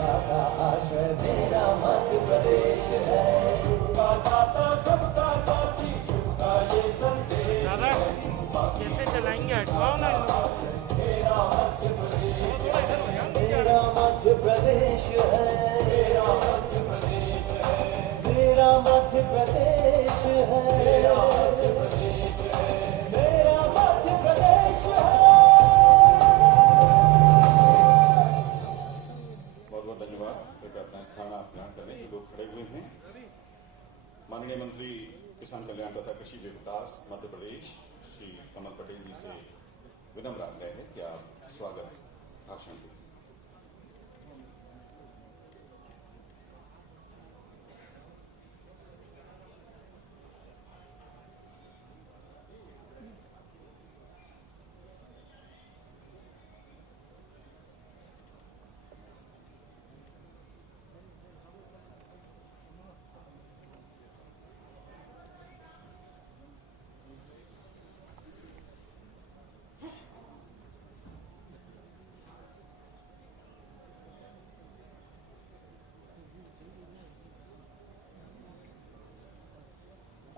जनता का आश्रय मेरा मध्य प्रदेश है। सबका दाता सबका साथी सबका ये संदेश है। कैसे चलाएंगे कौन है? मेरा मध्य प्रदेश है, मेरा मध्य प्रदेश है, मेरा मध्य प्रदेश है, मेरा मध्य प्रदेश है, मेरा मध्य प्रदेश है, मेरा मध्य प्रदेश है। बहुत बहुत धन्यवाद। कृपया अपना स्थान आप ग्रहण कर लें। जो लोग खड़े हुए हैं, माननीय मंत्री किसान कल्याण तथा कृषि विकास मध्य प्रदेश श्री कमल पटेल जी से विनम्र आग्रह है कि आप स्वागत भाषण दें।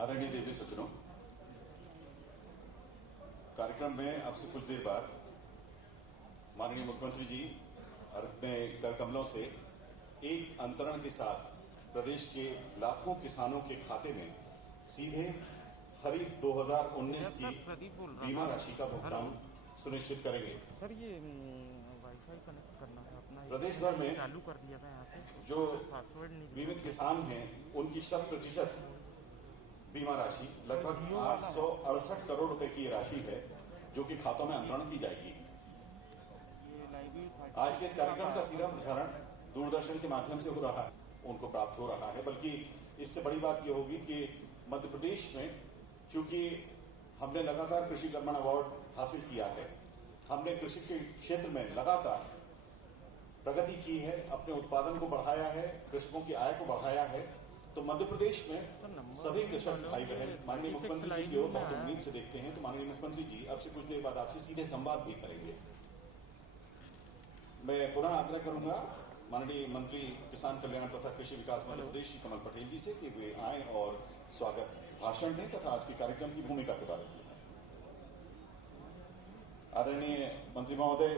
आदरणीय देवी सज्जनों, कार्यक्रम में अब से कुछ देर बाद माननीय मुख्यमंत्री जी अपने कर कमलों से एक अंतरण के साथ प्रदेश के लाखों किसानों के खाते में सीधे खरीफ 2019 की बीमा राशि का भुगतान सुनिश्चित करेंगे। सर ये वाईफाई कनेक्ट करना है अपना, प्रदेश भर में चालू कर दिया था यहाँ पे, जो पासवर्ड नहीं बीमित किसान हैं उनकी 100% बीमा राशि लगभग 868 करोड़ रुपए की राशि है जो कि खातों में अंतरण की जाएगी। आज के इस कार्यक्रम का सीधा प्रसारण दूरदर्शन के माध्यम से हो रहा है, उनको प्राप्त हो रहा है। बल्कि इससे बड़ी बात यह होगी कि मध्य प्रदेश में चूंकि हमने लगातार कृषि कर्मण अवार्ड हासिल किया है, हमने कृषि के क्षेत्र में लगातार प्रगति की है, अपने उत्पादन को बढ़ाया है, कृषकों की आय को बढ़ाया है, तो मध्य प्रदेश में सभी कृषक भाई बहन माननीय मुख्यमंत्री जी की ओर बहुत उम्मीद से देखते हैं। तो माननीय मुख्यमंत्री जी अब से कुछ देर बाद आपसे सीधे संवाद भी करेंगे। मैं पुनः आग्रह करूंगा माननीय मंत्री किसान कल्याण तथा कृषि विकास मध्य प्रदेश श्री कमल पटेल जी से कि वे आए और स्वागत भाषण दें तथा आज के कार्यक्रम की भूमिका के बारे में बताएं। आदरणीय मंत्री महोदय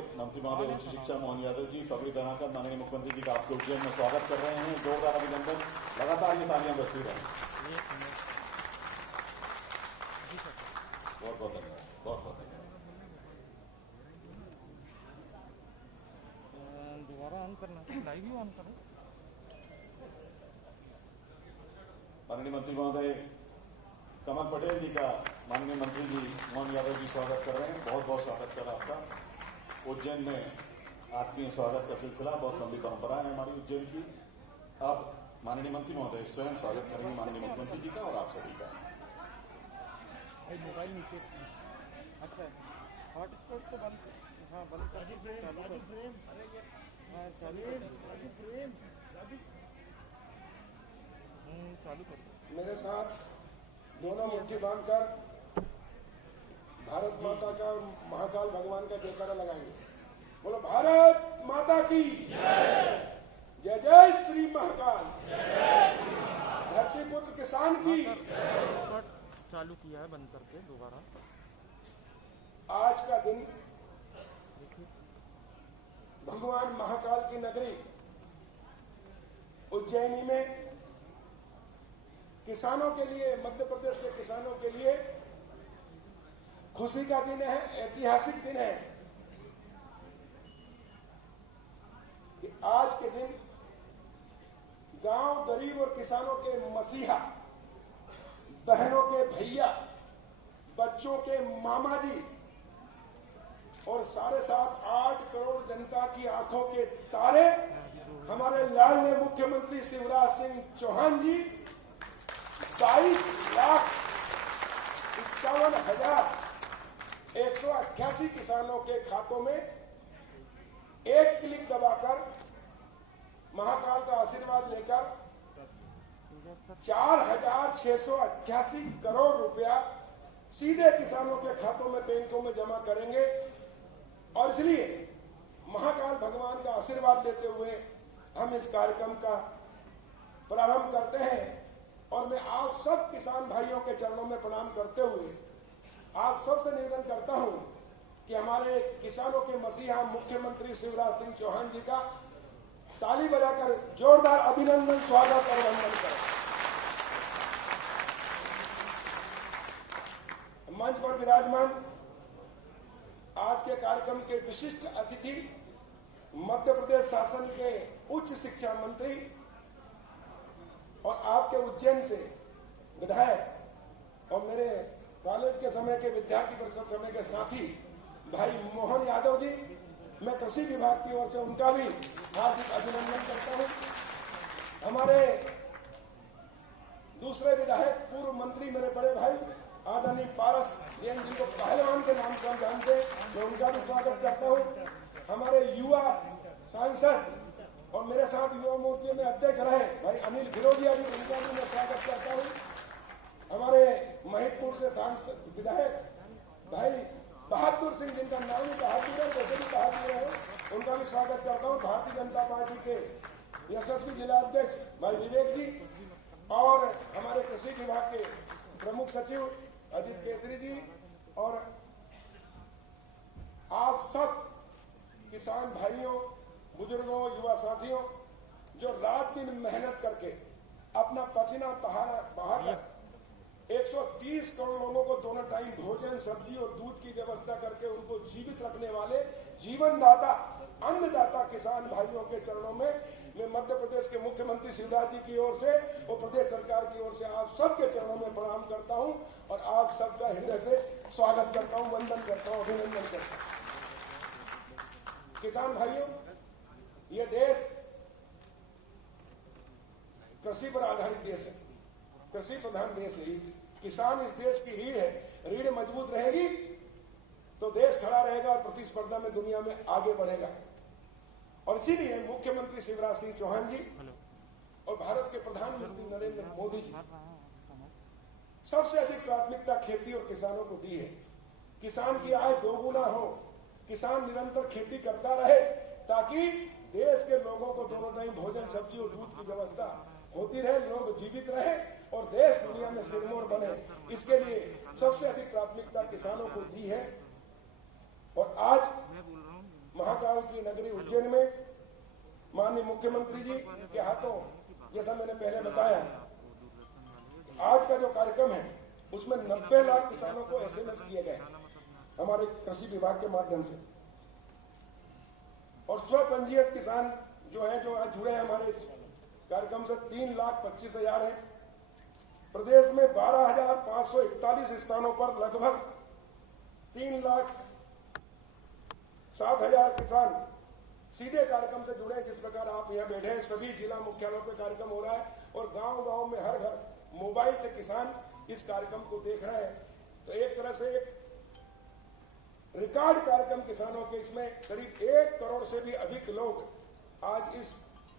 उच्च शिक्षा मोहन यादव जी पगड़ी बनाकर माननीय मुख्यमंत्री जी का आपके उज्जैन में स्वागत कर रहे हैं। जोरदार अभिनंदन, लगातार ये तालियां बजती रहें। बहुत बहुत धन्यवाद, बहुत बहुत धन्यवाद। दोबारा ऑन करना है, लाइव ही ऑन करो। माननीय मंत्री महोदय कमल पटेल जी का माननीय मंत्री जी मोहन यादव जी स्वागत कर रहे हैं। बहुत बहुत स्वागत सर आपका। उज्जैन में आत्मीय स्वागत का सिलसिला बहुत लंबी परंपरा है हमारी उज्जैन की। अब माननीय मंत्री महोदय स्वयं स्वागत करेंगे माननीय मुख्यमंत्री जी का और आप सभी का। मोबाइल नीचे, अच्छा हॉटस्पॉट तो बंद, हाँ बंद कर दीजिए, चालू कर, हाँ चालू कर। मेरे साथ दोनों मुट्ठी बांधकर भारत माता का और महाकाल भगवान का जयकारा लगाएंगे। बोलो भारत माता की जय जय श्री महाकाल। धरती पुत्र किसान की। चालू किया है, बंद करके दोबारा। आज का दिन भगवान महाकाल की नगरी उज्जैनी में किसानों के लिए, मध्य प्रदेश के किसानों के लिए खुशी का दिन है, ऐतिहासिक दिन है कि आज के दिन गांव गरीब और किसानों के मसीहा, बहनों के भैया, बच्चों के मामा जी और 8.5 करोड़ जनता की आंखों के तारे हमारे लाडले मुख्यमंत्री शिवराज सिंह चौहान जी 22,51,188 किसानों के खातों में एक क्लिक दबाकर महाकाल का आशीर्वाद लेकर 4,688 करोड़ रुपया सीधे किसानों के खातों में, बैंकों में जमा करेंगे। और इसलिए महाकाल भगवान का आशीर्वाद लेते हुए हम इस कार्यक्रम का प्रारंभ करते हैं और मैं आप सब किसान भाइयों के चरणों में प्रणाम करते हुए आप सबसे निवेदन करता हूं कि हमारे किसानों के मसीहा मुख्यमंत्री शिवराज सिंह चौहान जी का ताली बजाकर जोरदार अभिनंदन, स्वागत और वंदन करें। मंच पर विराजमान आज के कार्यक्रम के विशिष्ट अतिथि मध्य प्रदेश शासन के उच्च शिक्षा मंत्री और आपके उज्जैन से विधायक और मेरे कॉलेज के समय के विद्यार्थी परिषद समय के साथी भाई मोहन यादव जी, मैं कृषि विभाग की ओर से उनका भी हार्दिक अभिनंदन करता हूं। हमारे दूसरे विधायक पूर्व मंत्री मेरे बड़े भाई आदरणीय पारस जैन जी को पहलवान के नाम से हम जानते हैं, मैं उनका भी स्वागत करता हूं। हमारे युवा सांसद और मेरे साथ युवा मोर्चे में अध्यक्ष रहे भाई अनिल फिरोजिया जी, उनका भी मैं स्वागत करता हूं। हमारे महिदपुर से सांसद विधायक भाई बहादुर सिंह, जिनका नाम ही बहादुर है, वैसे भी बहादुर है, उनका भी स्वागत करता हूं। भारतीय जनता पार्टी के यशस्वी जिला अध्यक्ष भाई विवेक जी और हमारे कृषि विभाग के प्रमुख सचिव अजित केसरी जी और आप सब किसान भाइयों, बुजुर्गों, युवा साथियों जो रात दिन मेहनत करके अपना पसीना बहाकर 130 करोड़ लोगों को दोनों टाइम भोजन, सब्जी और दूध की व्यवस्था करके उनको जीवित रखने वाले जीवनदाता, अन्नदाता किसान भाइयों के चरणों में मैं मध्य प्रदेश के मुख्यमंत्री शिवराज जी की ओर से और प्रदेश सरकार की ओर से आप सबके चरणों में प्रणाम करता हूं और आप सबका हृदय से स्वागत करता हूं, वंदन करता हूं, अभिनंदन करता हूं। किसान भाइयों, ये देश कृषि पर आधारित देश है, कृषि प्रधान देश है। किसान इस देश की रीढ़ है, रीढ़ मजबूत रहेगी तो देश खड़ा रहेगा और प्रतिस्पर्धा में दुनिया में आगे बढ़ेगा। और इसीलिए मुख्यमंत्री शिवराज सिंह चौहान जी और भारत के प्रधानमंत्री नरेंद्र मोदी जी सबसे अधिक प्राथमिकता खेती और किसानों को दी है। किसान की आय दोगुना हो, किसान निरंतर खेती करता रहे ताकि देश के लोगों को दोनों टाइम भोजन, सब्जी और दूध की व्यवस्था होती रहे, लोग जीवित रहे और देश दुनिया में सिरमौर बने। इसके लिए सबसे अधिक प्राथमिकता किसानों को दी है। और आज महाकाल की नगरी उज्जैन में माननीय मुख्यमंत्री जी के हाथों, जैसा मैंने पहले बताया, आज का जो कार्यक्रम है उसमें 90 लाख किसानों को SMS किए गए हमारे कृषि विभाग के माध्यम से। और स्वपंजीयत किसान जो है, जो आज जुड़े हैं हमारे इस कार्यक्रम से 3,25,000 है। प्रदेश में 12,541 स्थानों पर लगभग 3,07,000 किसान सीधे कार्यक्रम से जुड़े हैं। जिस प्रकार आप यहाँ बैठे हैं, सभी जिला मुख्यालयों पे कार्यक्रम हो रहा है और गांव-गांव में हर घर मोबाइल से किसान इस कार्यक्रम को देख रहे हैं। तो एक तरह से एक रिकॉर्ड कार्यक्रम किसानों के, इसमें करीब 1 करोड़ से भी अधिक लोग आज इस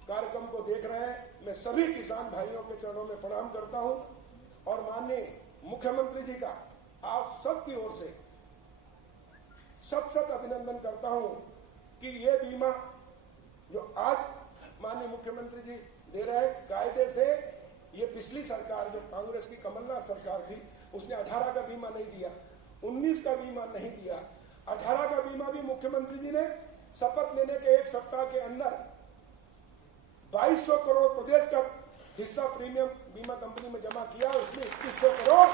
कार्यक्रम को देख रहे हैं। मैं सभी किसान भाइयों के चरणों में प्रणाम करता हूं और माननीय मुख्यमंत्री जी का आप सबकी ओर से सत अभिनंदन करता हूं कि ये बीमा जो आज माननीय मुख्यमंत्री जी दे रहे हैं, कायदे से ये पिछली सरकार जो कांग्रेस की कमलनाथ सरकार थी उसने 18 का बीमा नहीं दिया, 19 का बीमा नहीं दिया। 18 का बीमा भी मुख्यमंत्री जी ने शपथ लेने के 1 सप्ताह के अंदर 2200 करोड़ प्रदेश का हिस्सा प्रीमियम बीमा कंपनी में जमा किया, उसमें 2100 करोड़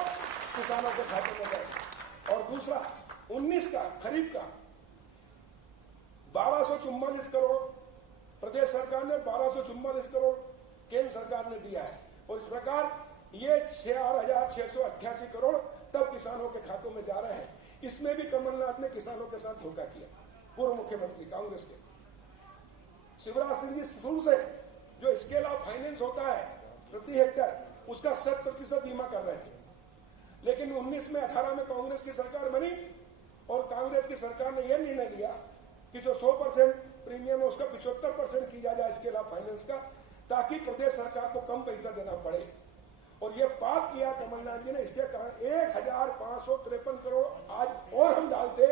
किसानों के खाते में गए। और दूसरा 19 का खरीफ का 1244 करोड़ प्रदेश सरकार ने, 1244 करोड़ केंद्र सरकार ने दिया है। और इस प्रकार ये 4,688 करोड़ तब किसानों के खातों में जा रहे हैं। इसमें भी कमलनाथ ने किसानों के साथ धोखा किया, पूर्व मुख्यमंत्री कांग्रेस के शिवराज सिंह जी शुरू से जो स्केल ऑफ फाइनेंस होता है प्रति हेक्टर, उसका 100% बीमा कर रहे थे। लेकिन 19 में 18 में कांग्रेस की सरकार बनी और कांग्रेस की सरकार ने यह निर्णय लिया कि जो 100% प्रीमियम है उसका 75% किया जाए स्केल ऑफ फाइनेंस का, ताकि प्रदेश सरकार को कम पैसा देना पड़े। और ये पाप किया कमलनाथ जी ने। इसके कारण 1,553 करोड़ आज और हम डालते,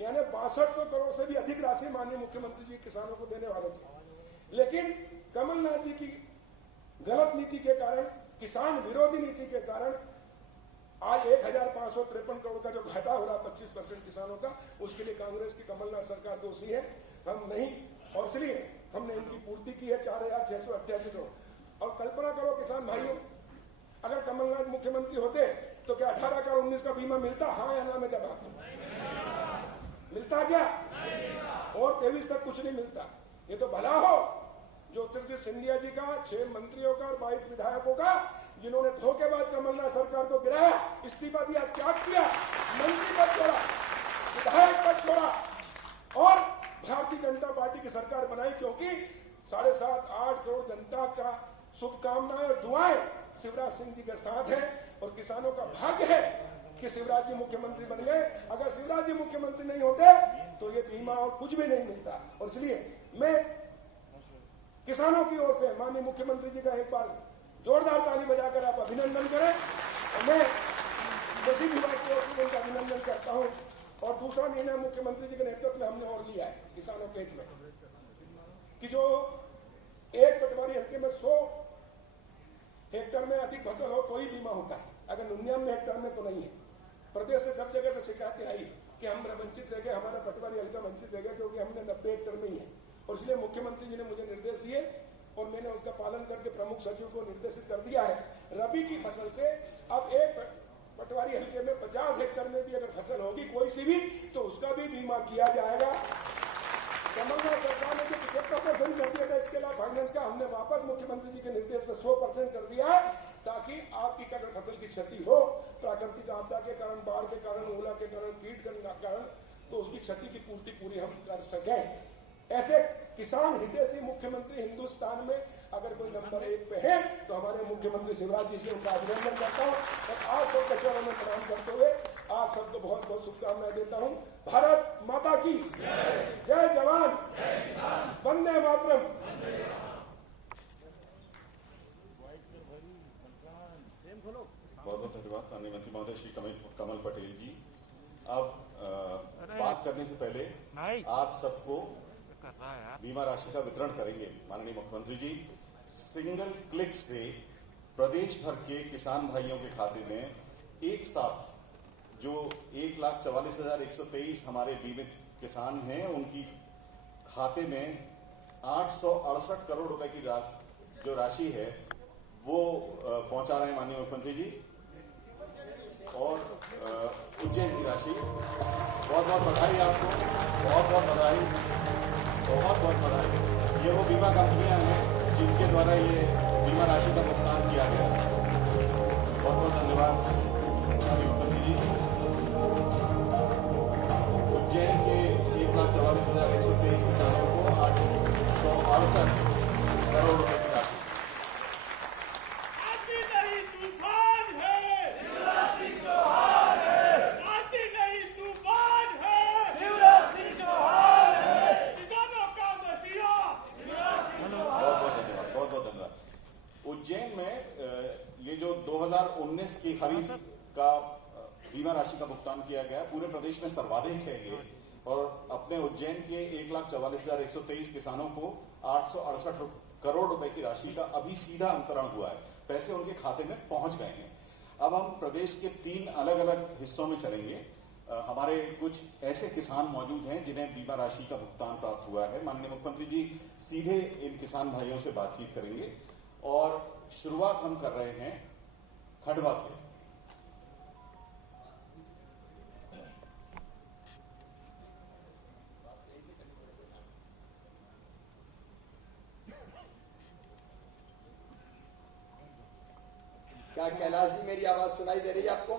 यानी 6200 करोड़ से भी अधिक राशि माननीय मुख्यमंत्री जी किसानों को देने वाले थे। लेकिन कमलनाथ जी की गलत नीति के कारण, किसान विरोधी नीति के कारण आज 1553 करोड़ का जो घाटा हो रहा 25% किसानों का, उसके लिए कांग्रेस की कमलनाथ सरकार दोषी है, हम नहीं। और इसलिए हमने इनकी पूर्ति की है 4688 करोड़। और कल्पना करो किसान भाइयों, अगर कमलनाथ मुख्यमंत्री होते तो क्या 18 का 19 का बीमा मिलता? हाँ या ना में जवाब मिलता क्या? और 23 तक कुछ नहीं मिलता। ये तो भला हो ज्योतिर्दित्य सिंधिया जी का, 6 मंत्रियों का और 22 विधायकों का, जिन्होंने धोखेबाज कमलनाथ सरकार को गिराया, इस्तीफा दिया, त्याग किया, मंत्री पद छोड़ा, विधायक पद छोड़ा और भारतीय जनता पार्टी की सरकार बनाई, क्योंकि 7.5-8 करोड़ जनता का शुभकामनाएं और दुआएं शिवराज सिंह जी के साथ है। और किसानों का भाग्य है कि शिवराज जी मुख्यमंत्री बन गए। अगर शिवराज जी मुख्यमंत्री नहीं होते तो ये बीमा और कुछ भी नहीं मिलता। और इसलिए मैं किसानों की ओर से माननीय मुख्यमंत्री जी का एक बार जोरदार ताली बजाकर आप अभिनंदन करें। और मैं कृषि विभाग की ओर से उनका अभिनंदन करता हूं। और दूसरा निर्णय मुख्यमंत्री जी के नेतृत्व में हमने और लिया है किसानों के हित में, कि जो एक पटवारी हल्के में 100 हेक्टेयर में अधिक फसल हो तो ही बीमा होता है, अगर 99 हेक्टेयर में तो नहीं है। प्रदेश से सब जगह से शिकायतें आई कि हम वंचित रह गए, हमारा पटवारी हल्का वंचित रह गया, क्योंकि हमने 90 हेक्टेयर में ही है। और इसलिए मुख्यमंत्री जी ने मुझे निर्देश दिए और मैंने उसका पालन करके प्रमुख सचिव को निर्देशित कर दिया है। रबी की फसल से अब एक पटवारी हल्के में 50 हेक्टेयर में भी अगर फसल होगी कोई सी भी, तो उसका भी बीमा किया जाएगा। कमलनाथ सरकार ने जो 75% कर दिया था इसके अलावा फाइनेंस का, हमने वापस मुख्यमंत्री जी के निर्देश में 100% कर दिया है, ताकि आपकी अगर फसल की क्षति हो प्राकृतिक आपदा के कारण, बाढ़ के कारण, ओला के कारण, कीट के कारण, तो उसकी क्षति की पूर्ति पूरी हम कर सकें। ऐसे किसान हितैषी मुख्यमंत्री हिंदुस्तान में अगर कोई नंबर 1 पे है तो हमारे मुख्यमंत्री शिवराज जी से उनका अभिनंदन करता हूं। और आप सबके चरणों में प्रणाम करते हुए आप सबको बहुत बहुत शुभकामनाएं देता हूं। भारत माता की जय जवान, वंदे मातरम। बहुत बहुत धन्यवाद माननीय मंत्री महोदय श्री कमल पटेल जी। अब बात करने से पहले आप सबको बीमा राशि का वितरण करेंगे माननीय मुख्यमंत्री जी। सिंगल क्लिक से प्रदेश भर के किसान भाइयों के खाते में एक साथ जो 1,44,123 हमारे बीमित किसान हैं उनकी खाते में 868 करोड़ रुपए की जो राशि है वो पहुंचा रहे हैं माननीय मुख्यमंत्री जी। और उज्जैन की राशि, बहुत बहुत बधाई आपको, बहुत बहुत बधाई, बहुत बहुत बधाई। ये वो बीमा कंपनियां हैं जिनके द्वारा ये बीमा राशि का भुगतान किया गया। बहुत बहुत धन्यवाद माननीय मुख्यमंत्री जी। उज्जैन के 1,44,123 किसानों को 868 करोड़ रुपए की राशि। उज्जैन में ये जो 2019 की खरीफ का बीमा राशि का भुगतान किया गया पूरे प्रदेश में सर्वाधिक है ये। और अपने उज्जैन के 1,44,123 किसानों को 868 करोड़ रुपए की राशि का अभी सीधा अंतरण हुआ है, पैसे उनके खाते में पहुंच गए हैं। अब हम प्रदेश के 3 अलग अलग हिस्सों में चलेंगे। हमारे कुछ ऐसे किसान मौजूद हैं जिन्हें बीमा राशि का भुगतान प्राप्त हुआ है। माननीय मुख्यमंत्री जी सीधे इन किसान भाइयों से बातचीत करेंगे और शुरुआत हम कर रहे हैं खंडवा से। क्या कैलाश जी मेरी आवाज सुनाई दे रही है आपको?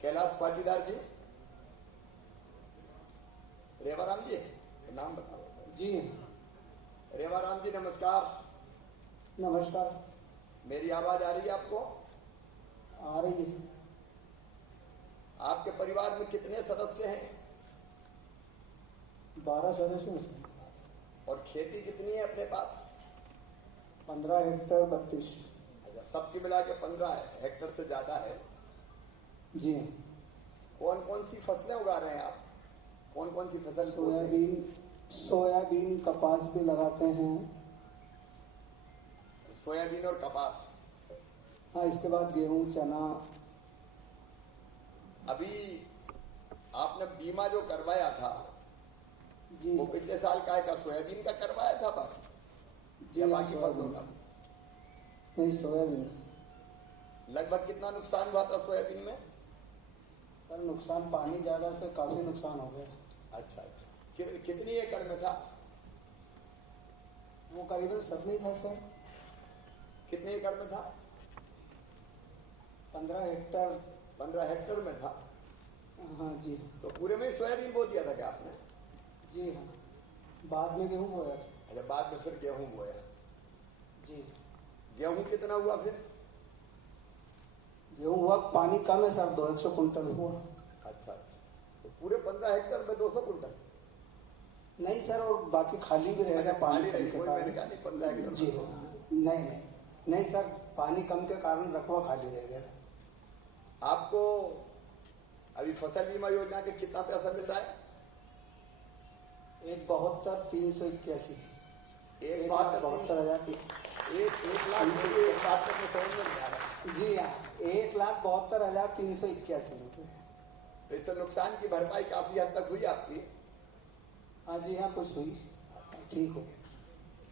कैलाश पाटीदार जी, रेवाराम जी, नाम बताओ जी। रेवाराम जी नमस्कार। नमस्कार। मेरी आवाज आ रही है आपको? आ रही है। आपके परिवार में कितने सदस्य हैं? 12 सदस्य हैं। और खेती कितनी है अपने पास? 15 हेक्टेयर 32। अच्छा, सबकी मिला के 15 हेक्टेयर से ज्यादा है जी। कौन कौन सी फसलें उगा रहे हैं आप? कौन कौन सी फसल? सोयाबीन, सोयाबीन कपास भी लगाते हैं। सोयाबीन और कपास। हाँ, इसके बाद गेहूं, चना। अभी आपने बीमा जो करवाया था जी वो पिछले साल का सोयाबीन का करवाया था बाकी जी या हाँ, बाकी फसलों का? नहीं, सोयाबीन का। लगभग कितना नुकसान हुआ था सोयाबीन में? सर नुकसान पानी ज्यादा से काफी नुकसान हो गया। अच्छा अच्छा, कितनी एकड़ में था? वो करीबन सब में था सर। कितने एकड़ में था? 15 हेक्टर। 15 हेक्टर में था। हाँ जी। तो पूरे में ही सोयाबीन बो दिया था क्या आपने? जी हाँ, बाद में गेहूं बोया सर। अच्छा, बाद में फिर गेहूं बोया। जी। गेहूं कितना हुआ फिर? गेहूं हुआ, पानी कम है सर, 200 कुंटल हुआ। अच्छा अच्छा, तो पूरे 15 हेक्टर में 200 कुंटल? नहीं सर, और बाकी खाली भी रहेगा पानी खाली कम रही, के कोई मैंने कहा कारण। नहीं 15 हेक्टर जी में तो। हाँ, नहीं नहीं सर, पानी कम के कारण रकबा खाली रह गया। आपको अभी फसल बीमा योजना के कितना पैसा मिल रहा है? 1,72,381। एक 1,72,000 की। एक लाख मुझे एक बात तक में समझ में नहीं आ रहा। जी हाँ, 1,72,381 रुपये। तो इससे नुकसान की भरपाई काफी हद तक हुई आपकी? हाँ जी हाँ, कुछ हुई, ठीक हो।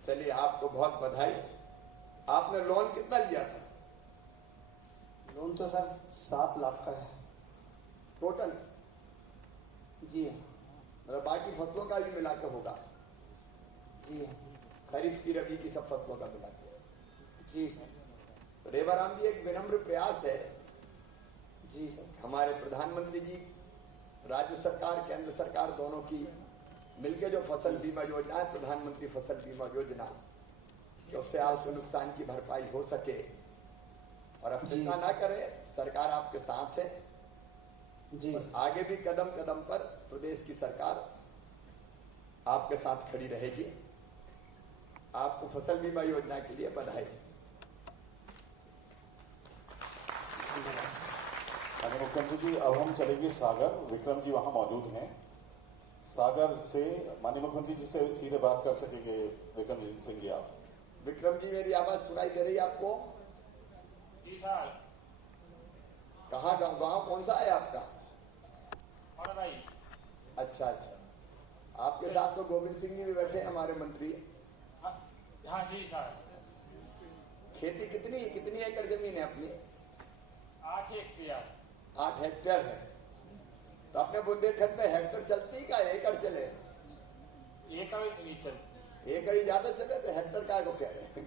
चलिए, आपको बहुत बधाई। आपने लोन कितना लिया था? लोन तो सर 7 लाख का है। टोटल? जी हाँ। मतलब बाकी फसलों का भी मिला के होगा? जी हाँ। खरीफ की, रबी की, सब फसलों का मिला के? जी सर। रेवाराम जी, एक विनम्र प्रयास है जी सर। हमारे प्रधानमंत्री जी, राज्य सरकार, केंद्र सरकार दोनों की मिलकर जो फसल बीमा योजना है, प्रधानमंत्री फसल बीमा योजना, कि उससे आपको नुकसान की भरपाई हो सके। और अब चिंता ना करें, सरकार आपके साथ है। जी। आगे भी कदम कदम पर प्रदेश की सरकार आपके साथ खड़ी रहेगी। आपको फसल बीमा योजना के लिए बधाई। माननीय मुख्यमंत्री जी, अब हम चलेंगे सागर। विक्रम जी वहां मौजूद हैं। सागर से माननीय मुख्यमंत्री जी से सीधे बात कर सकेंगे विक्रम सिंह जी आप। विक्रम जी, मेरी आवाज सुनाई दे रही है आपको? जी सर। कहाँ गांव कौन सा है आपका? और भाई। अच्छा अच्छा, आपके साथ तो गोविंद सिंह जी भी बैठे हैं, हमारे मंत्री। हाँ जी सर। खेती कितनी एकड़ जमीन है अपनी? 8 हेक्टेयर। 8 हेक्टेयर है। तो अपने बुंदेलखंड में हेक्टर चलती का एकड़ चले? एकड़ नहीं चलती। एकड़ ही ज्यादा चले तो हेक्टर का को कह रहे हैं?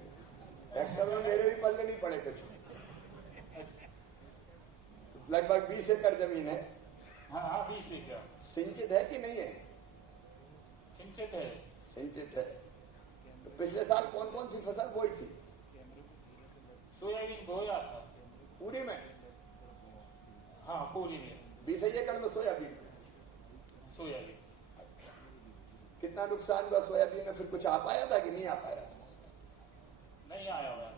हेक्टर में मेरे भी पल्ले नहीं पड़े कुछ। अच्छा। लगभग 20 एकड़ जमीन है। हाँ हाँ, 20 एकड़। सिंचित है कि नहीं है? सिंचित है। सिंचित है। तो पिछले साल कौन कौन सी फसल बोई थी? सोयाबीन बोया था पूरी में? हाँ, पूरी में 20 एकड़ में सोयाबीन। सोयाबीन। अच्छा, कितना नुकसान हुआ सोयाबीन में? फिर कुछ आ पाया था कि नहीं आ पाया था? नहीं आया हुआ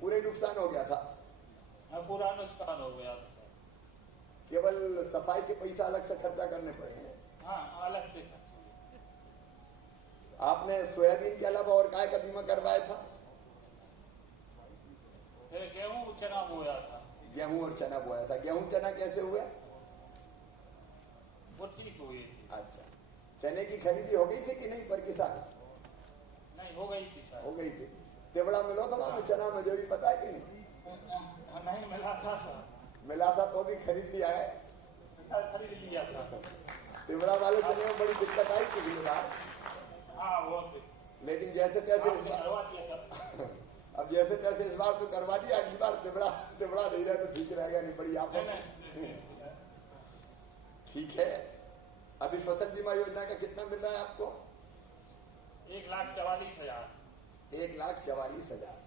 पूरे नुकसान हो गया था? हाँ, पूरा नुकसान हो गया सर। केवल सफाई के पैसा अलग से खर्चा करने पड़े हैं? हाँ, अलग से खर्च हो गया। आपने सोयाबीन के अलावा और काय का बीमा करवाया था? फिर गेहूं चना बोया था। गेहूं और चना बोया था। गेहूं चना कैसे हुए? वो ठीक हुई थी। अच्छा, चने की खरीदी हो गई थी कि नहीं पर किसान? नहीं, हो गई थी सर। हो गई थी। तेवड़ा मिलो था वहां चना में, जो भी पता है कि नहीं? नहीं मिला था सर। मिला था तो भी खरीद लिया है? खरीद लिया था। तेवड़ा वाले चने में बड़ी दिक्कत आई पिछली बार। हाँ, बहुत। लेकिन जैसे तैसे इस बार, करवा दिया था। अब जैसे तैसे इस बार तो करवा दिया। अगली बार तेवड़ा नहीं रहे तो ठीक रहेगा, नहीं बड़ी आप। ठीक है। अभी फसल बीमा योजना का कितना मिल रहा है आपको? 1,44,000। 1,44,000।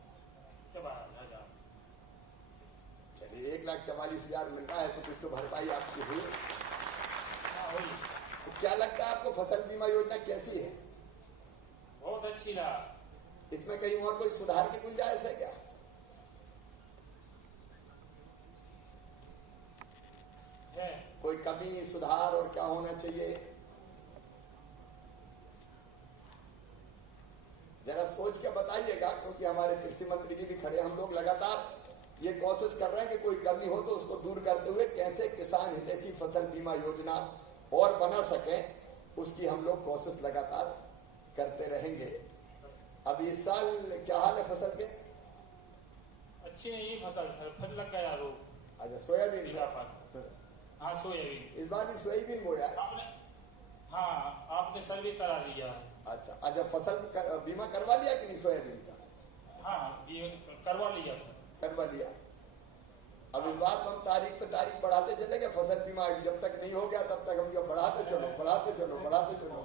चलिए, 1,44,000 मिल रहा है तो कुछ तो भरपाई आपकी हुई। हाँ, हुई। तो क्या लगता है आपको फसल बीमा योजना कैसी है? बहुत अच्छी रहा। इसमें कहीं और कोई सुधार की गुंजाइश है क्या? है। कोई कमी, सुधार और क्या होना चाहिए? जरा सोच के बताइएगा, क्योंकि हमारे कृषि मंत्री जी भी खड़े, हम लोग लगातार ये कोशिश कर रहे हैं कि कोई कमी हो तो उसको दूर करते हुए कैसे किसान हितैषी फसल बीमा योजना और बना सके, उसकी हम लोग कोशिश लगातार करते रहेंगे। अब इस साल क्या हाल है फसल के? अच्छी नहीं फसल सर, फिर लग गया रोग। अच्छा, सोयाबीन बीघा पर। हाँ सोयाबीन इस बार भी सोयाबीन बोया है। आपने, हाँ आपने सर्वे करा दिया है। अच्छा अच्छा, फसल बीमा करवा लिया कि नहीं सोयाबीन का? हाँ ये करवा लिया सर। करवा लिया। अब इस बार तो हम तारीख पे तारीख बढ़ाते चले गए, फसल बीमा जब तक नहीं हो गया तब तक हम जो बढ़ाते चलो बढ़ाते चलो बढ़ाते चलो।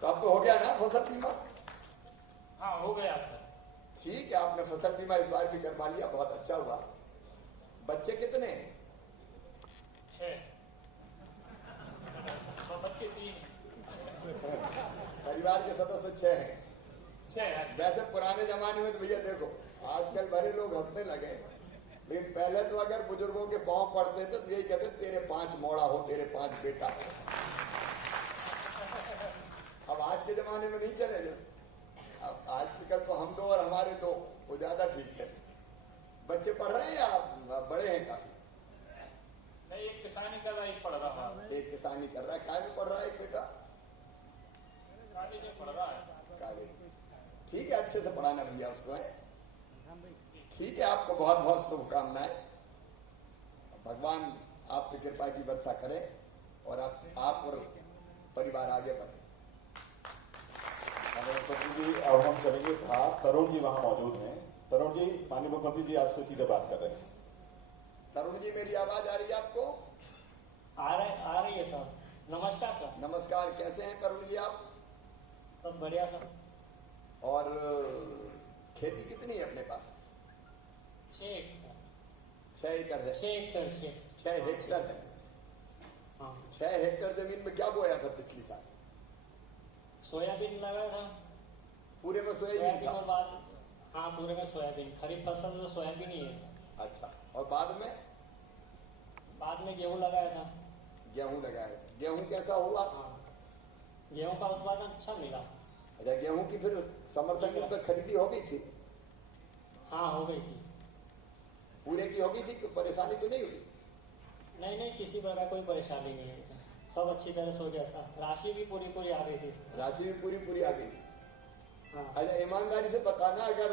तो अब तो हो गया ना फसल बीमा? हाँ हो गया सर। ठीक है, आपने फसल बीमा इस बार भी करवा लिया, बहुत अच्छा हुआ। बच्चे कितने हैं? 6। तो बच्चे 3। परिवार के सदस्य 6 हैं। 6। वैसे पुराने जमाने में तो भैया देखो, आजकल बड़े लोग हंसने लगे, लेकिन पहले तो अगर बुजुर्गों के पांव पड़ते थे तो यही कहते तेरे 5 मोड़ा हो, तेरे 5 बेटा हो। अब आज के जमाने में नहीं चलेगा। अब आजकल तो हम 2 और हमारे 2 वो ज्यादा ठीक है। बच्चे पढ़ रहे हैं या बड़े हैं काफी? नहीं एक किसानी कर रहा है, एक पढ़ रहा है। एक किसानी कर रहा है। काय में पढ़ रहा है एक बेटा? कॉलेज में पढ़ रहा है। कॉलेज। ठीक है, अच्छे से पढ़ाना भैया उसको है। ठीक है, आपको बहुत बहुत शुभकामनाएं। भगवान आपकी कृपा की वर्षा करे और आप और परिवार आगे बढ़े। माननीय मुख्यमंत्री जी, अब हम चलेंगे था, तरुण जी वहां मौजूद हैं। तरुण जी, माननीय मुख्यमंत्री जी आपसे सीधे बात कर रहे हैं। तरुण जी, मेरी आवाज आ रही है आपको? आ रही है सर। नमस्कार सर। नमस्कार, कैसे हैं तरुण जी आप? सब बढ़िया सर। और खेती कितनी है अपने पास? 6 एकड़। 6 एकड़ है। 6 हेक्टर 6 हेक्टर है। हाँ 6 हेक्टर जमीन में क्या बोया था पिछली साल? सोयाबीन लगाया था। पूरे में सोयाबीन था? और बाद हाँ पूरे में सोयाबीन। खरीफ फसल तो सोयाबीन ही है सर। अच्छा, और बाद में? बाद में गेहूं लगाया था। गेहूं लगाया था। गेहूं कैसा हुआ? हाँ गेहूं का उत्पादन अच्छा मिला। अच्छा, गेहूं की फिर समर्थन मूल्य पे खरीदी हो गई थी? हाँ हो गई थी। पूरे की हो गई थी? कोई परेशानी तो नहीं हुई? नहीं किसी प्रकार कोई परेशानी नहीं है, सब अच्छी तरह से हो गया था। राशि भी पूरी आ गई थी। राशि भी पूरी आ गई। हाँ अच्छा, ईमानदारी से बताना, अगर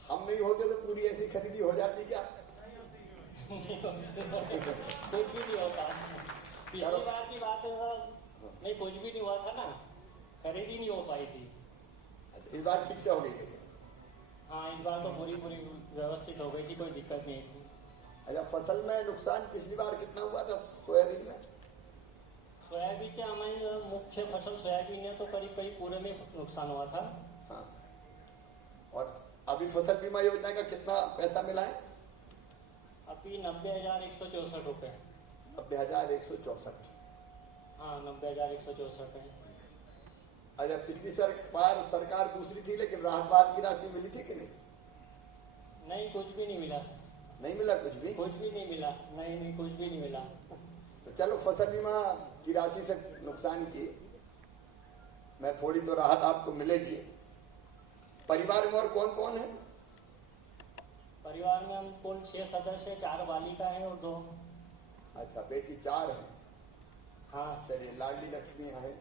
हम नहीं होते तो पूरी ऐसी खरीदी हो जाती क्या? कुछ भी नहीं होता। पिछली बार की बात है सर, नहीं कुछ भी नहीं हुआ था ना, खरीदी नहीं हो पाई थी। अच्छा, इस बार ठीक से हो गई थी? हाँ इस बार तो पूरी व्यवस्थित हो गई थी, कोई दिक्कत नहीं थी। अच्छा, फसल में नुकसान पिछली बार कितना हुआ था सोयाबीन में? सोयाबीन के हमारी मुख्य फसल सोयाबीन है, तो करीब पूरे में नुकसान हुआ था। हाँ, और अभी फसल बीमा योजना का कितना पैसा मिला है? अभी 90,164 रुपये। 90,164। हाँ 90,164 है। अच्छा, पिछली बार सरकार दूसरी थी लेकिन राहत की राशि मिली थी कि नहीं? नहीं कुछ भी नहीं मिला। नहीं मिला कुछ भी? कुछ भी नहीं मिला। नहीं कुछ भी नहीं मिला। तो चलो, फसल बीमा की राशि से नुकसान की मैं थोड़ी तो राहत आपको मिलेगी। परिवार में और कौन कौन है? परिवार में हम कुल 6 सदस्य, 4 बालिका है और 2। अच्छा, बेटी 4 है। हाँ चलिए, लाडली लक्ष्मी है।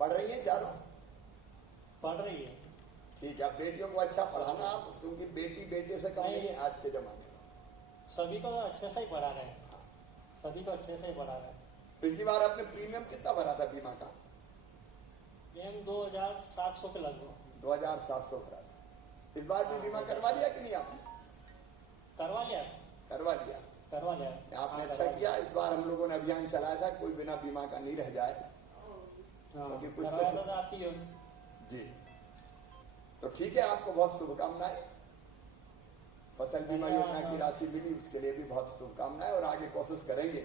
पढ़ रही हैं चारों? पढ़ रही है। ठीक है, बेटियों को अच्छा पढ़ाना आप, क्योंकि बेटी बेटे से कम नहीं है आज के जमाने में। सभी को अच्छे से ही पढ़ा रहे हैं। सभी को अच्छे से ही पढ़ा रहे हैं। पिछली बार आपने प्रीमियम कितना भरा था बीमा का? प्रीमियम 2,700 के लगभग। 2,700 भरा था। इस बार भी बीमा करवा लिया कि नहीं आपने? करवा लिया। करवा लिया। आपने अच्छा किया। इस बार हम लोगों ने अभियान चलाया था, कोई बिना बीमा का नहीं रह जाए। क्योंकि कुछ तो आपकी जी, तो ठीक है, आपको बहुत शुभकामनाएं। फसल बीमा योजना की राशि मिली, उसके लिए भी बहुत शुभकामनाएं, और आगे कोशिश करेंगे।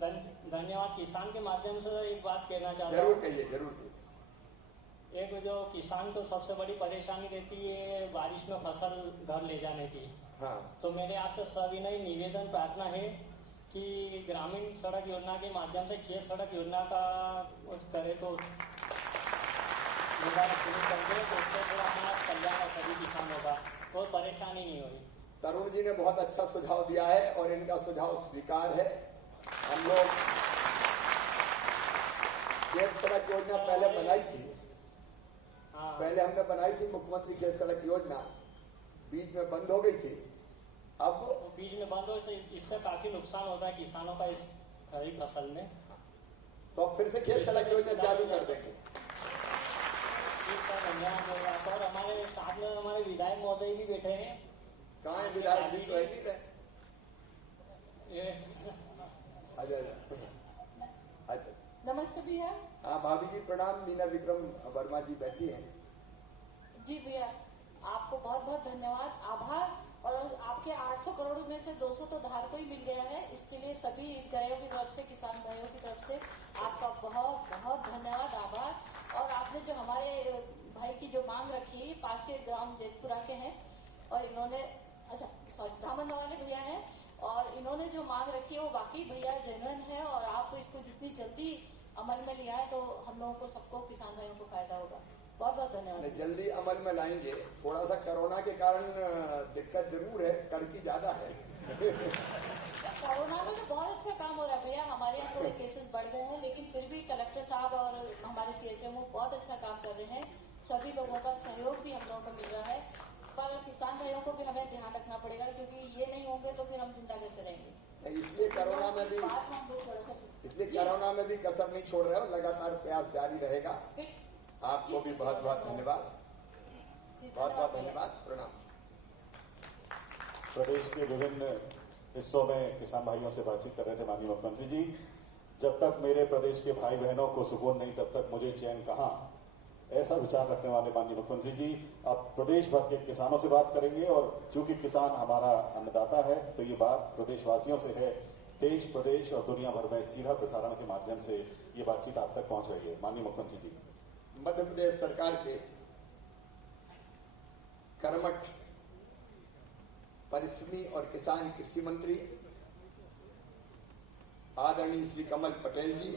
धन्यवाद। किसान के माध्यम से एक बात कहना चाहता हूँ। जरूर कहिए, जरूर कहिए। एक जो किसान को सबसे बड़ी परेशानी रहती है बारिश में फसल घर ले जाने की। हाँ, तो मेरे आपसे सविनय निवेदन प्रार्थना है कि ग्रामीण सड़क योजना के माध्यम से खेत सड़क योजना का कुछ करे तो दोबारा शुरू कर दे, तो उससे थोड़ा हमारा कल्याण है सभी किसानों का, कोई परेशानी नहीं होगी। तरुण जी ने बहुत अच्छा सुझाव दिया है और इनका सुझाव स्वीकार है। हम लोग खेत सड़क योजना पहले बनाई थी, पहले हमने बनाई थी मुख्यमंत्री खेत सड़क योजना, बीच में बंद हो गई थी। अब बीच में बंद हो, इससे काफी नुकसान होता है किसानों का इस खरीफ फसल में, तो फिर से खेत सड़क योजना चालू कर देंगे। और हमारे साथ में हमारे विधायक महोदय भी बैठे हैं। कहाँ है विधायक जी? तो है नहीं रहे। अच्छा, नमस्ते भैया। हाँ भाभी जी प्रणाम। मीना विक्रम वर्मा जी बैठी हैं। जी भैया, आपको बहुत बहुत धन्यवाद, आभार। और आपके 800 करोड़ में से 200 तो धार को ही मिल गया है, इसके लिए सभी हितग्राहियों की तरफ से, किसान भाइयों की तरफ से आपका बहुत बहुत धन्यवाद, आभार। और आपने जो हमारे भाई की जो मांग रखी है, पास के ग्राम जेतपुरा के हैं और इन्होंने, अच्छा सॉरी दामन वाले भैया हैं, और इन्होंने जो मांग रखी है वो वाकई भैया जेन्युइन है, और आप इसको जितनी जल्दी अमल में लिया है तो हम लोगों को, सबको, किसान भाइयों को फायदा होगा। बहुत बहुत धन्यवाद। जल्दी अमल में लाएंगे। थोड़ा सा कोरोना के कारण दिक्कत जरूर है, कड़की ज्यादा है। कोरोना में तो बहुत अच्छा काम हो रहा है भैया, हमारे यहाँ थोड़े केसेस बढ़ गए हैं, लेकिन फिर भी कलेक्टर साहब और हमारे CHMO बहुत अच्छा काम कर रहे हैं। सभी लोगों का सहयोग भी हम लोगों को मिल रहा है, पर किसान भाइयों को भी हमें ध्यान रखना पड़ेगा, क्योंकि ये नहीं होंगे तो फिर हम जिंदा कैसे रहेंगे। इसलिए कोरोना में भी कसर नहीं छोड़ रहे हो, लगातार प्रयास जारी रहेगा। आपको भी बहुत बहुत धन्यवाद, बहुत बहुत धन्यवाद, प्रणाम। प्रदेश के विभिन्न हिस्सों में किसान भाइयों से बातचीत कर रहे थे माननीय मुख्यमंत्री जी। जब तक मेरे प्रदेश के भाई बहनों को सुकून नहीं, तब तक मुझे चैन कहाँ, ऐसा विचार रखने वाले माननीय मुख्यमंत्री जी अब प्रदेश भर के किसानों से बात करेंगे। और चूंकि किसान हमारा अन्नदाता है, तो ये बात प्रदेशवासियों से है। देश, प्रदेश और दुनिया भर में सीधा प्रसारण के माध्यम से ये बातचीत आप तक पहुंच रही है। माननीय मुख्यमंत्री जी, मध्य प्रदेश सरकार के कर्मठ परिश्रमी और किसान कृषि मंत्री आदरणीय श्री कमल पटेल जी,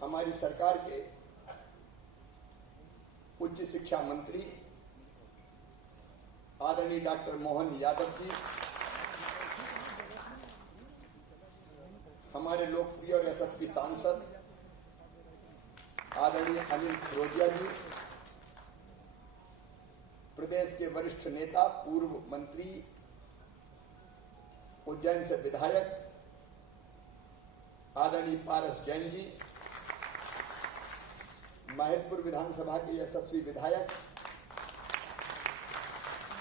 हमारी सरकार के उच्च शिक्षा मंत्री आदरणीय डॉक्टर मोहन यादव जी, हमारे लोकप्रिय और यशस्वी सांसद आदरणीय अनिल फिरोजिया जी, प्रदेश के वरिष्ठ नेता, पूर्व मंत्री, उज्जैन से विधायक आदरणीय पारस जैन जी, महतपुर विधानसभा के यशस्वी विधायक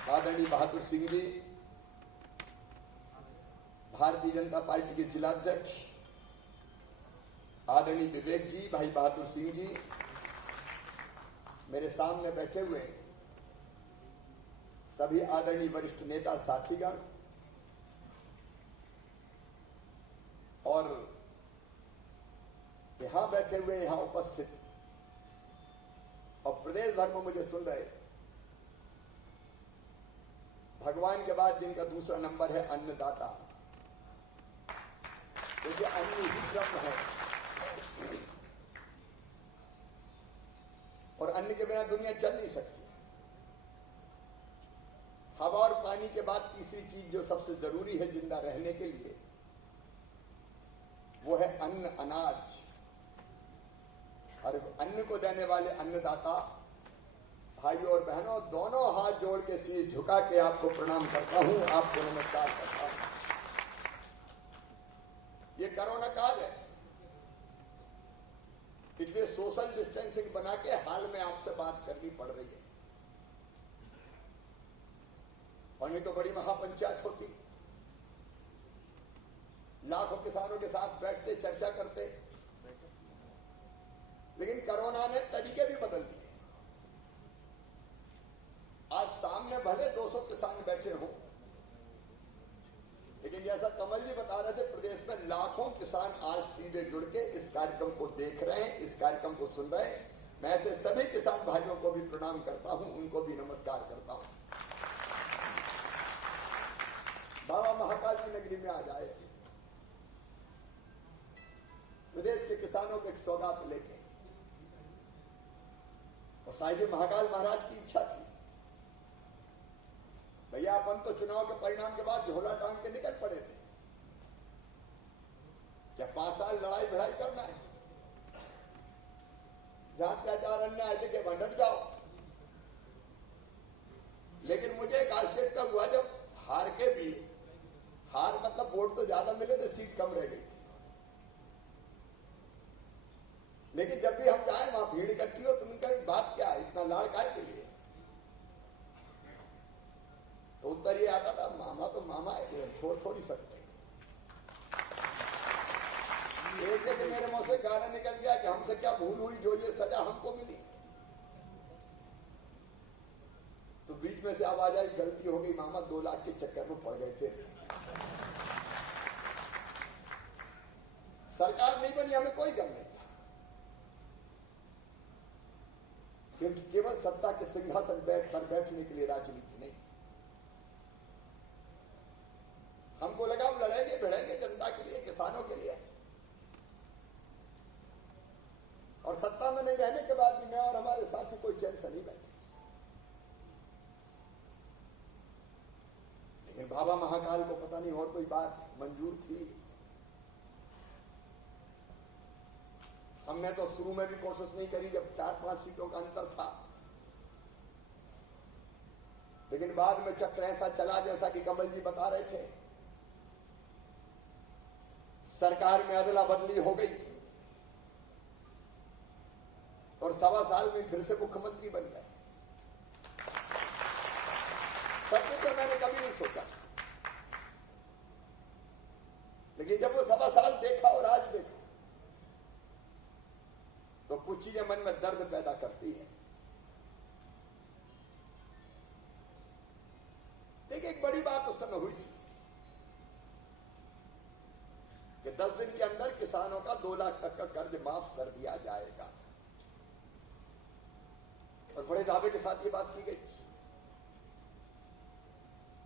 आदरणीय बहादुर सिंह जी, भारतीय जनता पार्टी के जिलाध्यक्ष आदरणीय विवेक जी, भाई बहादुर सिंह जी, मेरे सामने बैठे हुए सभी आदरणीय वरिष्ठ नेता साथीगण और यहां बैठे हुए, यहां उपस्थित और प्रदेश भर में मुझे सुन रहे, भगवान के बाद जिनका दूसरा नंबर है अन्नदाता। देखिए, अन्न ही ब्रह्म है और अन्न के बिना दुनिया चल नहीं सकती। हवा और पानी के बाद तीसरी चीज जो सबसे जरूरी है जिंदा रहने के लिए, वो है अन्न, अनाज। और अन्न को देने वाले अन्नदाता भाइयों और बहनों, दोनों हाथ जोड़ के शीश झुका के आपको प्रणाम करता हूं, आपको नमस्कार करता हूं। ये कोरोना काल है, इसलिए सोशल डिस्टेंसिंग बना के हाल में आपसे बात करनी पड़ रही है, और नहीं तो बड़ी महापंचायत होती, लाखों किसानों के साथ बैठते, चर्चा करते। लेकिन कोरोना ने तरीके भी बदल दिए। आज सामने भले 200 किसान बैठे हों, लेकिन जैसा कमल जी बता रहे थे, प्रदेश में लाखों किसान आज सीधे जुड़ के इस कार्यक्रम को देख रहे हैं, इस कार्यक्रम को सुन रहे हैं। मैं ऐसे सभी किसान भाइयों को भी प्रणाम करता हूं, उनको भी नमस्कार करता हूं। बाबा महाकाल की नगरी में आ जाए, प्रदेश के किसानों को एक सौगात लेके। और साहिब महाकाल महाराज की इच्छा थी, भैया अपन तो चुनाव के परिणाम के बाद झोला टांग के निकल पड़े थे, क्या 5 साल लड़ाई भिड़ाई करना है, जहां अत्याचार अन्याय जगह भटक जाओ। लेकिन मुझे एक आश्चर्य तब हुआ जब हार के भी, हार मतलब वोट तो ज्यादा मिले थे, सीट कम रह गई थी, लेकिन जब भी हम जाए वहां भीड़ इकट्ठी हो तो उनका एक बात क्या है, इतना लाड़ काहे के लिए? तो उत्तर ये आता था, मामा तो मामा है, हम छोड़ थोड़ी सकते। एक जगह मेरे मुंह से गाना निकल गया कि हमसे क्या भूल हुई जो ये सजा हमको मिली। तो बीच में से आवाज आई, गलती हो गई मामा, 2 लाख के चक्कर में पड़ गए थे। सरकार नहीं बनी, हमें कोई गम नहीं था, क्योंकि केवल सत्ता के सिंहासन पर बैठने के लिए राजनीति नहीं। हमको लगा हम लड़ेंगे भिड़ेंगे जनता के लिए, किसानों के लिए। और सत्ता में नहीं रहने के बाद भी मैं और हमारे साथी कोई चैन से नहीं बैठे। लेकिन बाबा महाकाल को पता नहीं और कोई बात मंजूर थी। हमने तो शुरू में भी कोशिश नहीं करी जब 4-5 सीटों का अंतर था, लेकिन बाद में चक्र ऐसा चला जैसा कि कमल जी बता रहे थे, सरकार में अदला बदली हो गई और 1.25 साल में फिर से मुख्यमंत्री बन गए। सच तो मैंने कभी नहीं सोचा, लेकिन जब वो 1.25 साल देखा और आज देखा तो कुछ चीजें मन में दर्द पैदा करती है। देखिए, एक बड़ी बात उस समय हुई थी कि 10 दिन के अंदर किसानों का 2 लाख तक का कर्ज माफ कर दिया जाएगा, और बड़े दावे के साथ ये बात की गई थी।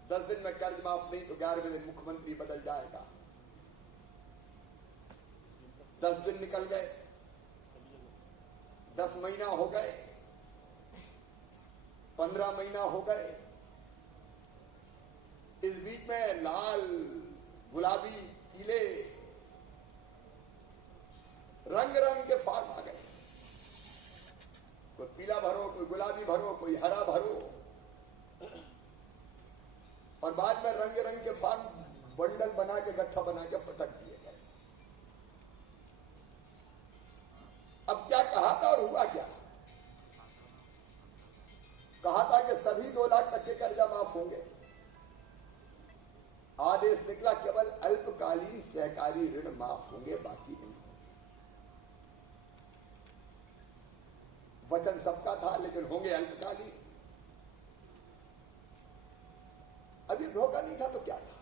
10 दिन में कर्ज माफ नहीं तो 11वें दिन मुख्यमंत्री बदल जाएगा। 10 दिन निकल गए, 10 महीना हो गए, 15 महीना हो गए। इस बीच में लाल, गुलाबी, पीले रंग रंग के फॉर्म आ गए। कोई पीला भरो, कोई गुलाबी भरो, कोई हरा भरो, और बाद में रंग रंग के फॉर्म बंडल बना के, गट्ठा बना के पटक दिए गए। अब क्या कहा था और हुआ क्या? कहा था कि सभी 2 लाख तक के कर्जा माफ होंगे। आदेश निकला केवल अल्पकालीन सहकारी ऋण माफ होंगे, बाकी नहीं। वचन सबका था, लेकिन होंगे अल्पकालीन। अभी धोखा नहीं था तो क्या था?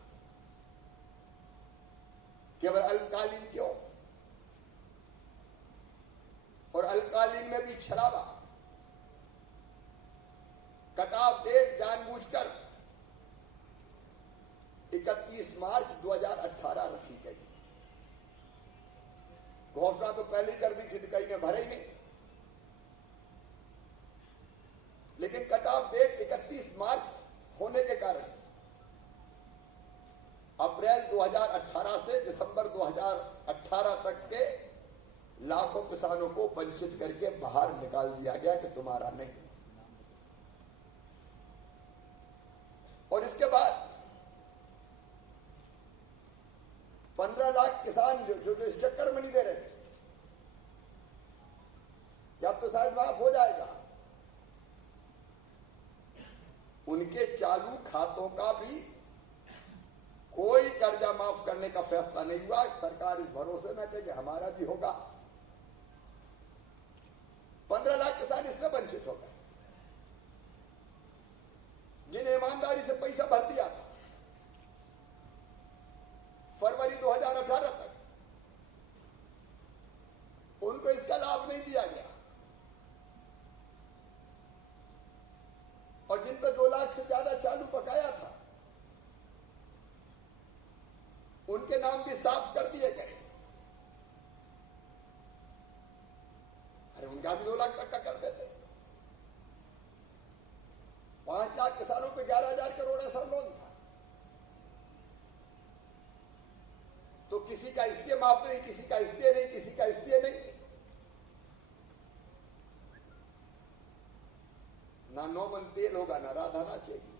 केवल अल्पकालीन क्यों? और अल्पकालीन में भी छलावा। कट ऑफ डेट जानबूझकर 31 मार्च 2018 रखी गई। घोषणा तो पहले ही कर दी थी, कहीं ने भरे ही नहीं, लेकिन कट ऑफ डेट 31 मार्च होने के कारण अप्रैल 2018 से दिसंबर 2018 तक के लाखों किसानों को वंचित करके बाहर निकाल दिया गया कि तुम्हारा नहीं। और इसके बाद 15 लाख किसान जो इस चक्कर में नहीं दे रहे थे कि अब तो शायद माफ हो जाएगा, उनके चालू खातों का भी कोई कर्जा माफ करने का फैसला नहीं हुआ। सरकार इस भरोसे में थे कि हमारा भी होगा। 15 लाख किसान इससे वंचित हो गए, जिन्हें ईमानदारी से पैसा भर दिया था फरवरी 2018 तक, उनको इसका लाभ नहीं दिया गया। और जिन पर 2 लाख से ज्यादा चालू बकाया था उनके नाम भी साफ कर दिए गए। अरे उनका भी 2 लाख तक का कर देते। 5 लाख किसानों पे 11,000 करोड़ ऐसा लोन था, तो किसी का इसलिए माफ नहीं, किसी का इसलिए नहीं, किसी का इसलिए नहीं। ना 9 मन तेल होगा, ना राधा नाचेगी।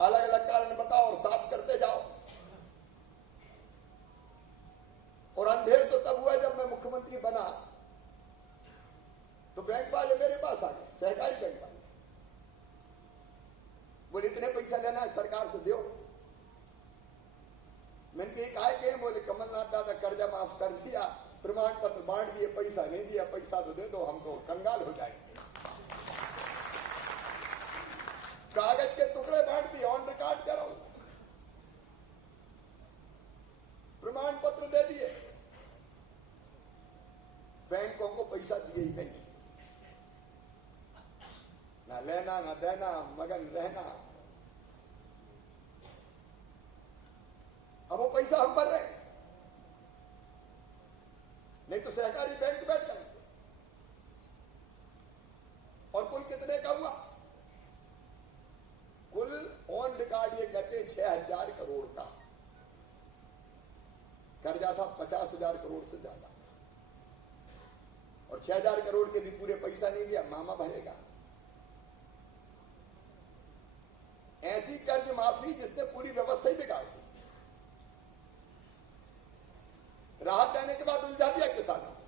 अलग अलग कारण बताओ और साफ करते जाओ। और अंधेर तो तब हुआ जब मैं मुख्यमंत्री बना, तो बैंक वाले मेरे पास आ गए, सहकारी बैंक वाले, बोले इतने पैसा लेना है सरकार से दो। मैंने कहा कि बोले कमलनाथ दादा कर्जा माफ कर दिया, प्रमाण पत्र बांट दिए, पैसा नहीं दिया, पैसा तो दे दो, हम तो कंगाल हो जाएंगे। कागज के टुकड़े बांट दिए, ऑन रिकॉर्ड करो, प्रमाण पत्र दे दिए, बैंकों को पैसा दिए ही नहीं, ना लेना ना देना, मगन रहना। अब वो पैसा हम भर रहे हैं, नहीं तो सहकारी बैंक बैठ जाएंगे। और कुल कितने का हुआ? कुल ऑन रिकॉर्ड ये कहते हैं 6,000 करोड़ का कर्जा था, 50,000 करोड़ से ज्यादा। और 6,000 करोड़ के भी पूरे पैसा नहीं दिया, मामा भरेगा। ऐसी कर्ज माफी जिसने पूरी व्यवस्था ही बिगाड़ दी। राहत देने के बाद उलझा दिया किसानों को।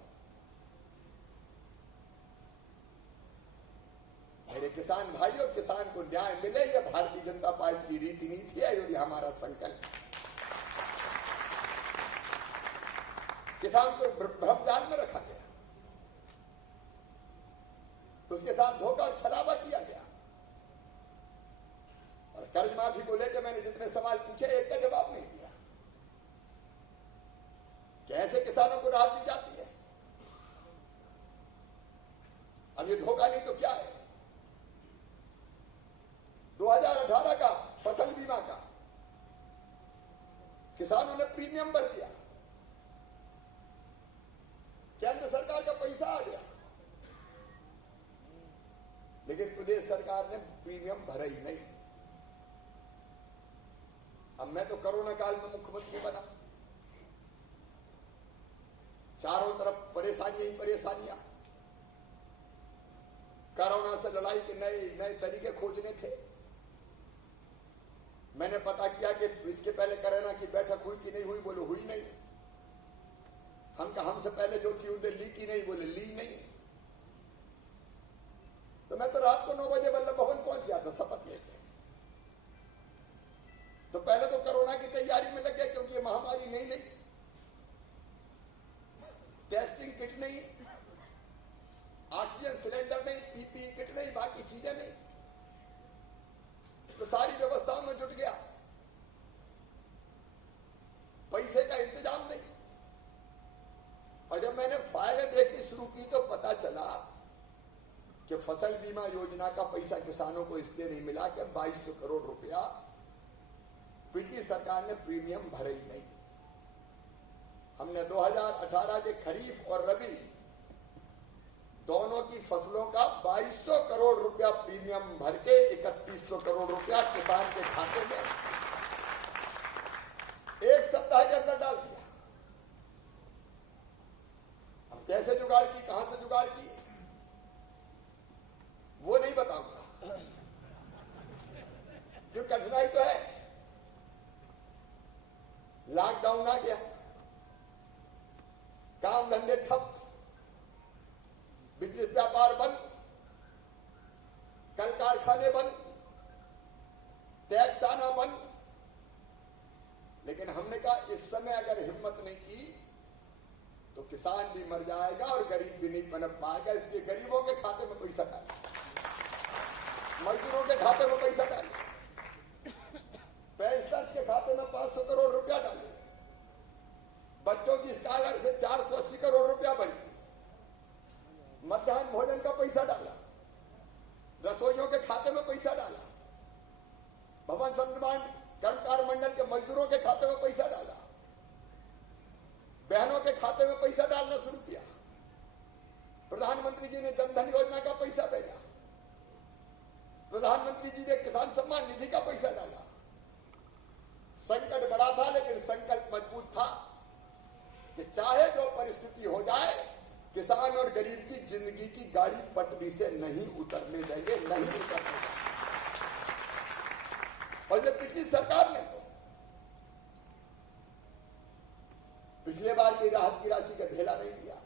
मेरे किसान भाइयों, किसान को न्याय मिले, यह भारतीय जनता पार्टी की रीति नीति है, यही हमारा संकल्प है। किसान को भ्रमजाल में रखा गया, उसके साथ धोखा और छलावा किया गया। और कर्ज माफी को लेकर मैंने जितने सवाल पूछे, एक का जवाब नहीं दिया। कैसे किसानों को राहत दी जाती है? अब ये धोखा नहीं तो क्या है? 2018 का फसल बीमा का किसानों ने प्रीमियम भर दिया, केंद्र सरकार का पैसा आ गया, लेकिन प्रदेश सरकार ने प्रीमियम भरा ही नहीं। अब मैं तो कोरोना काल में मुख्यमंत्री बना, चारों तरफ परेशानियां ही परेशानियां। कोरोना से लड़ाई के नए नए तरीके खोजने थे। मैंने पता किया कि इसके पहले कोरोना की बैठक हुई कि नहीं हुई, बोले हुई नहीं। हमसे पहले जो थी उन्हें ली की नहीं, बोले ली नहीं। तो मैं तो रात को 9 बजे वल्लभ भवन पहुंच गया था शपथ लेके। तो पहले तो कोरोना की तैयारी में लग गया, क्योंकि ये महामारी नहीं, टेस्टिंग किट नहीं, ऑक्सीजन सिलेंडर नहीं, पीपीई किट नहीं, बाकी चीजें नहीं। तो सारी व्यवस्थाओं में जुट गया, पैसे का इंतजाम नहीं। और जब मैंने फाइलें देखनी शुरू की तो पता चला कि फसल बीमा योजना का पैसा किसानों को इसलिए नहीं मिला कि 2200 करोड़ रुपया पिछली सरकार ने प्रीमियम भरे ही नहीं। हमने 2018 के खरीफ और रबी दोनों की फसलों का 2200 करोड़ रुपया प्रीमियम भर के 3100 करोड़ रुपया किसान के खाते में एक सप्ताह के अंदर डाल दिया। अब कैसे जुगाड़ की, कहां से जुगाड़ की, वो नहीं बताऊंगा, क्योंकि कठिनाई तो है। लॉकडाउन आ गया, काम धंधे ठप, बिजनेस व्यापार बंद, कल कारखाने बंद, टैक्स आना बंद। लेकिन हमने कहा इस समय अगर हिम्मत नहीं की तो किसान भी मर जाएगा और गरीब भी नहीं पनप पाएगा। इसलिए गरीबों के खाते में पैसा डाले, मजदूरों के खाते में पैसा डाले, पेंशनर्स के खाते में 500 करोड़ रुपया डाले, बच्चों की स्कॉलर से 480 करोड़ रुपया बनी, मध्याह्न भोजन का पैसा डाला, रसोइयों के खाते में पैसा डाला, भवन निर्माण कर्मकार मंडल के मजदूरों के खाते में पैसा डाला, बहनों के खाते में पैसा डालना शुरू किया, प्रधानमंत्री जी ने जनधन योजना का पैसा भेजा, प्रधानमंत्री जी ने किसान सम्मान निधि का पैसा डाला। संकट बड़ा था लेकिन संकल्प मजबूत था कि चाहे जो परिस्थिति हो जाए किसान और गरीब की जिंदगी की गाड़ी पटरी से नहीं उतरने देंगे, नहीं उतरने देंगे। और ये पिछली सरकार ने तो पिछले बार की राहत की राशि का धेला नहीं दिया।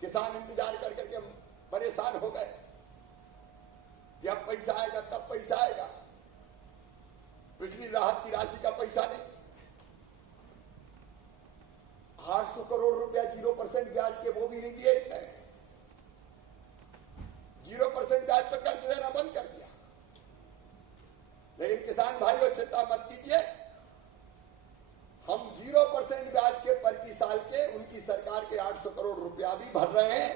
किसान इंतजार कर करके परेशान हो गए कि अब पैसा आएगा तब पैसा आएगा। पिछली राहत की राशि का पैसा नहीं, 800 करोड़ रुपया 0% ब्याज के वो भी नहीं दिए गए। 0% ब्याज पर कर्ज देना बंद कर दिया। लेकिन किसान भाइयों चिंता मत कीजिए, हम 0% ब्याज के प्रति साल के उनकी सरकार के 800 करोड़ रुपया भी भर रहे हैं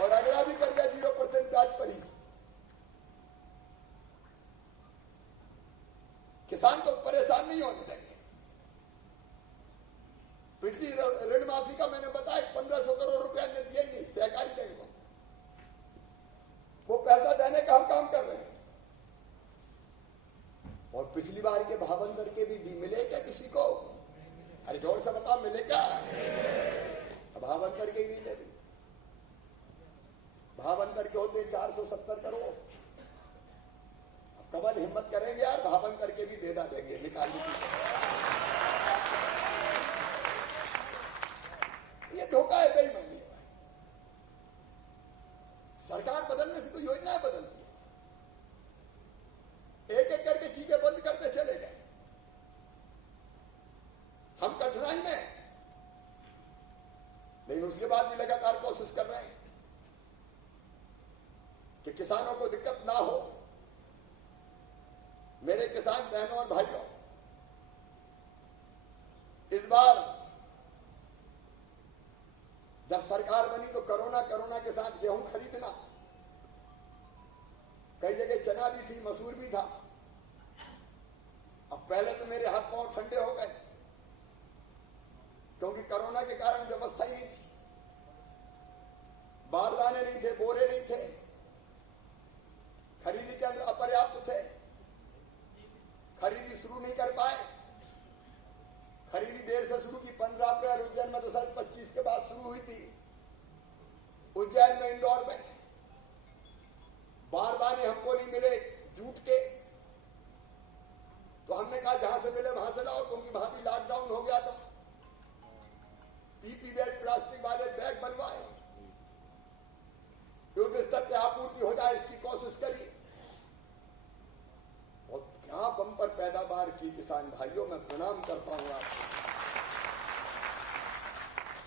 और अगला भी कर्जा 0% ब्याज पर ही। किसान को परेशान नहीं होने देंगे। पिछली ऋण माफी का मैंने बताया 1500 करोड़ रुपया ने दिया ही नहीं सहकारी बैंकों को, वो पैसा देने का हम काम कर रहे हैं। और पिछली बार के भावंदर के भी मिले क्या किसी को? अरे जोर से बता, मिले क्या? भावंदर के नहीं दे, भावंदर के होते 470 करोड़। कमल हिम्मत करेंगे यार, भावंदर के भी देना देंगे, निकालने की। ये धोखा है, बेईमानी है भाई। सरकार बदलने से तो योजनाएं बदलती है, एक एक करके चीजें बंद करते चले गए। हम कठिनाई में, लेकिन उसके बाद भी लगातार कोशिश कर रहे हैं कि किसानों को दिक्कत ना हो। मेरे किसान बहनों और भाइयों, इस बार जब सरकार बनी तो कोरोना के साथ गेहूं खरीदना, कई जगह चना भी थी, मसूर भी था। अब पहले तो मेरे हाथ पांव ठंडे हो गए क्योंकि कोरोना के कारण व्यवस्था ही नहीं थी, बारदाने नहीं थे, बोरे नहीं थे, खरीदी के अंदर अपर्याप्त थे, खरीदी शुरू नहीं कर पाए। खरीदी देर से शुरू की, 15 अप्रैल उज्जैन में तो शायद 25 के बाद शुरू हुई थी। उज्जैन में, इंदौर में बारदाने हमको नहीं मिले जूट के, तो हमने कहा जहां से मिले वहां से लाओ, क्योंकि वहां भी लॉकडाउन हो गया था। पीपी बैग, प्लास्टिक वाले बैग बनवाए, युद्ध स्तर पे आपूर्ति हो जाए इसकी कोशिश करी। और क्या बंपर पैदावार की किसान भाइयों, मैं प्रणाम करता हूं आपको।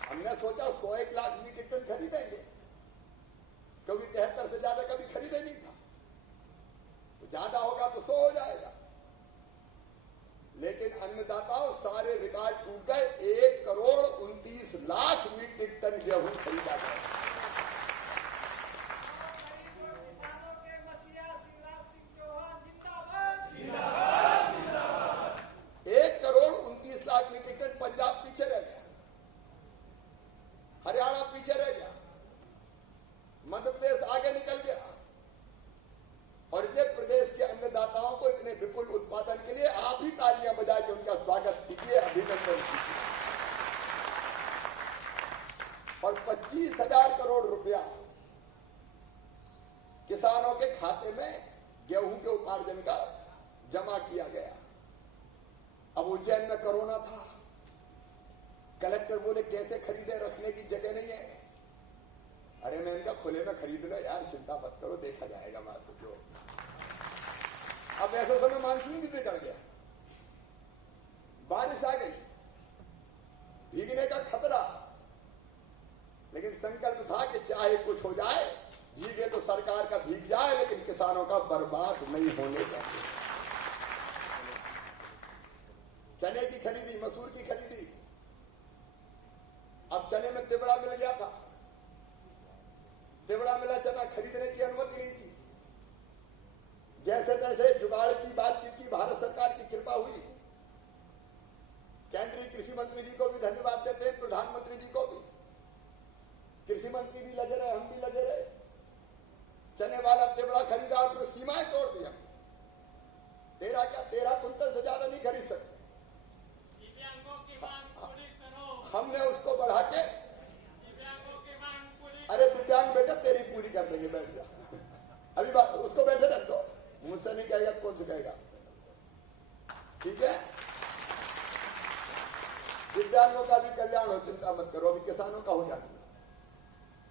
हमने सोचा 101 लाख मीट्रिक टन खरीदेंगे क्योंकि 73 से ज्यादा कभी खरीदे नहीं था, तो ज्यादा होगा तो 100 हो जाएगा। लेकिन अन्नदाताओं सारे रिकॉर्ड टूट गए। 1,29,00,000 मीट्रिक टन गेहूं खरीदा गया। पंजाब पीछे रह गया, हरियाणा पीछे रह गया, मध्य प्रदेश आगे निकल गया। और ये प्रदेश के अन्नदाताओं को इतने विपुल उत्पादन के लिए आप ही तालियां बजा के उनका स्वागत कीजिए, अभिनंदन कीजिए। और 25,000 करोड़ रुपया किसानों के खाते में गेहूं के उपार्जन का जमा किया गया। अब उज्जैन में कोरोना था, कलेक्टर बोले कैसे खरीदे, रखने की जगह नहीं है। अरे मैं इनका खुले में खरीद लो यार, चिंता मत करो, देखा जाएगा बात जो। अब ऐसे समय मानसून भी बिगड़ गया, बारिश आ गई, भीगने का खतरा। लेकिन संकल्प था कि चाहे कुछ हो जाए, भीगे तो सरकार का भीग जाए लेकिन किसानों का बर्बाद नहीं होने देंगे। चने की खरीदी, मसूर की खरीदी, अब चने में तिबड़ा मिल गया था, तिबड़ा मिला चना खरीदने की अनुमति नहीं थी। जैसे तैसे जुगाड़ की बातचीत की, भारत सरकार की कृपा हुई। केंद्रीय कृषि मंत्री जी को भी धन्यवाद देते हैं, प्रधानमंत्री जी को भी। कृषि मंत्री भी लगे रहे, हम भी लगे रहे। चने वाला तिबड़ा खरीदा, तो सीमाएं तोड़ दी। 13 कुंटल से ज्यादा नहीं खरीद सकते। दिव्यांगों की मांग पूरी करो। हमने उसको बढ़ा के, दिव्यांगों की मांग पूरी। अरे दिव्यांग बेटा तेरी पूरी कर देंगे, बैठ जा। अभी बात उसको बैठे रख दो, मुझसे नहीं कहेगा, कौन से कहेगा? ठीक है, दिव्यांगों का भी कल्याण हो, चिंता मत करो। अभी किसानों का हो जाएगा।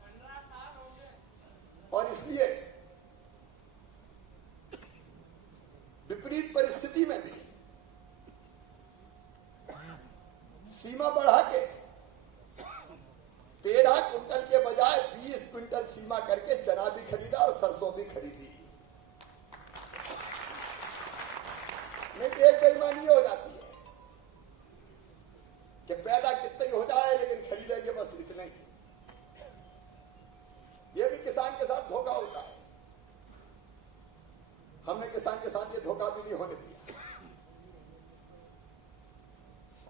15 साल हो गए। और इसलिए विपरीत परिस्थिति में भी सीमा बढ़ा के 13 कुंटल के बजाय 20 क्विंटल सीमा करके चना भी खरीदा और सरसों भी खरीदी। नहीं तो एक बेईमानी हो जाती है कि पैदा कितने हो जाए लेकिन खरीदेंगे बस इतने ही। ये भी किसान के साथ धोखा होता है। हमने किसान के साथ ये धोखा भी नहीं होने दिया।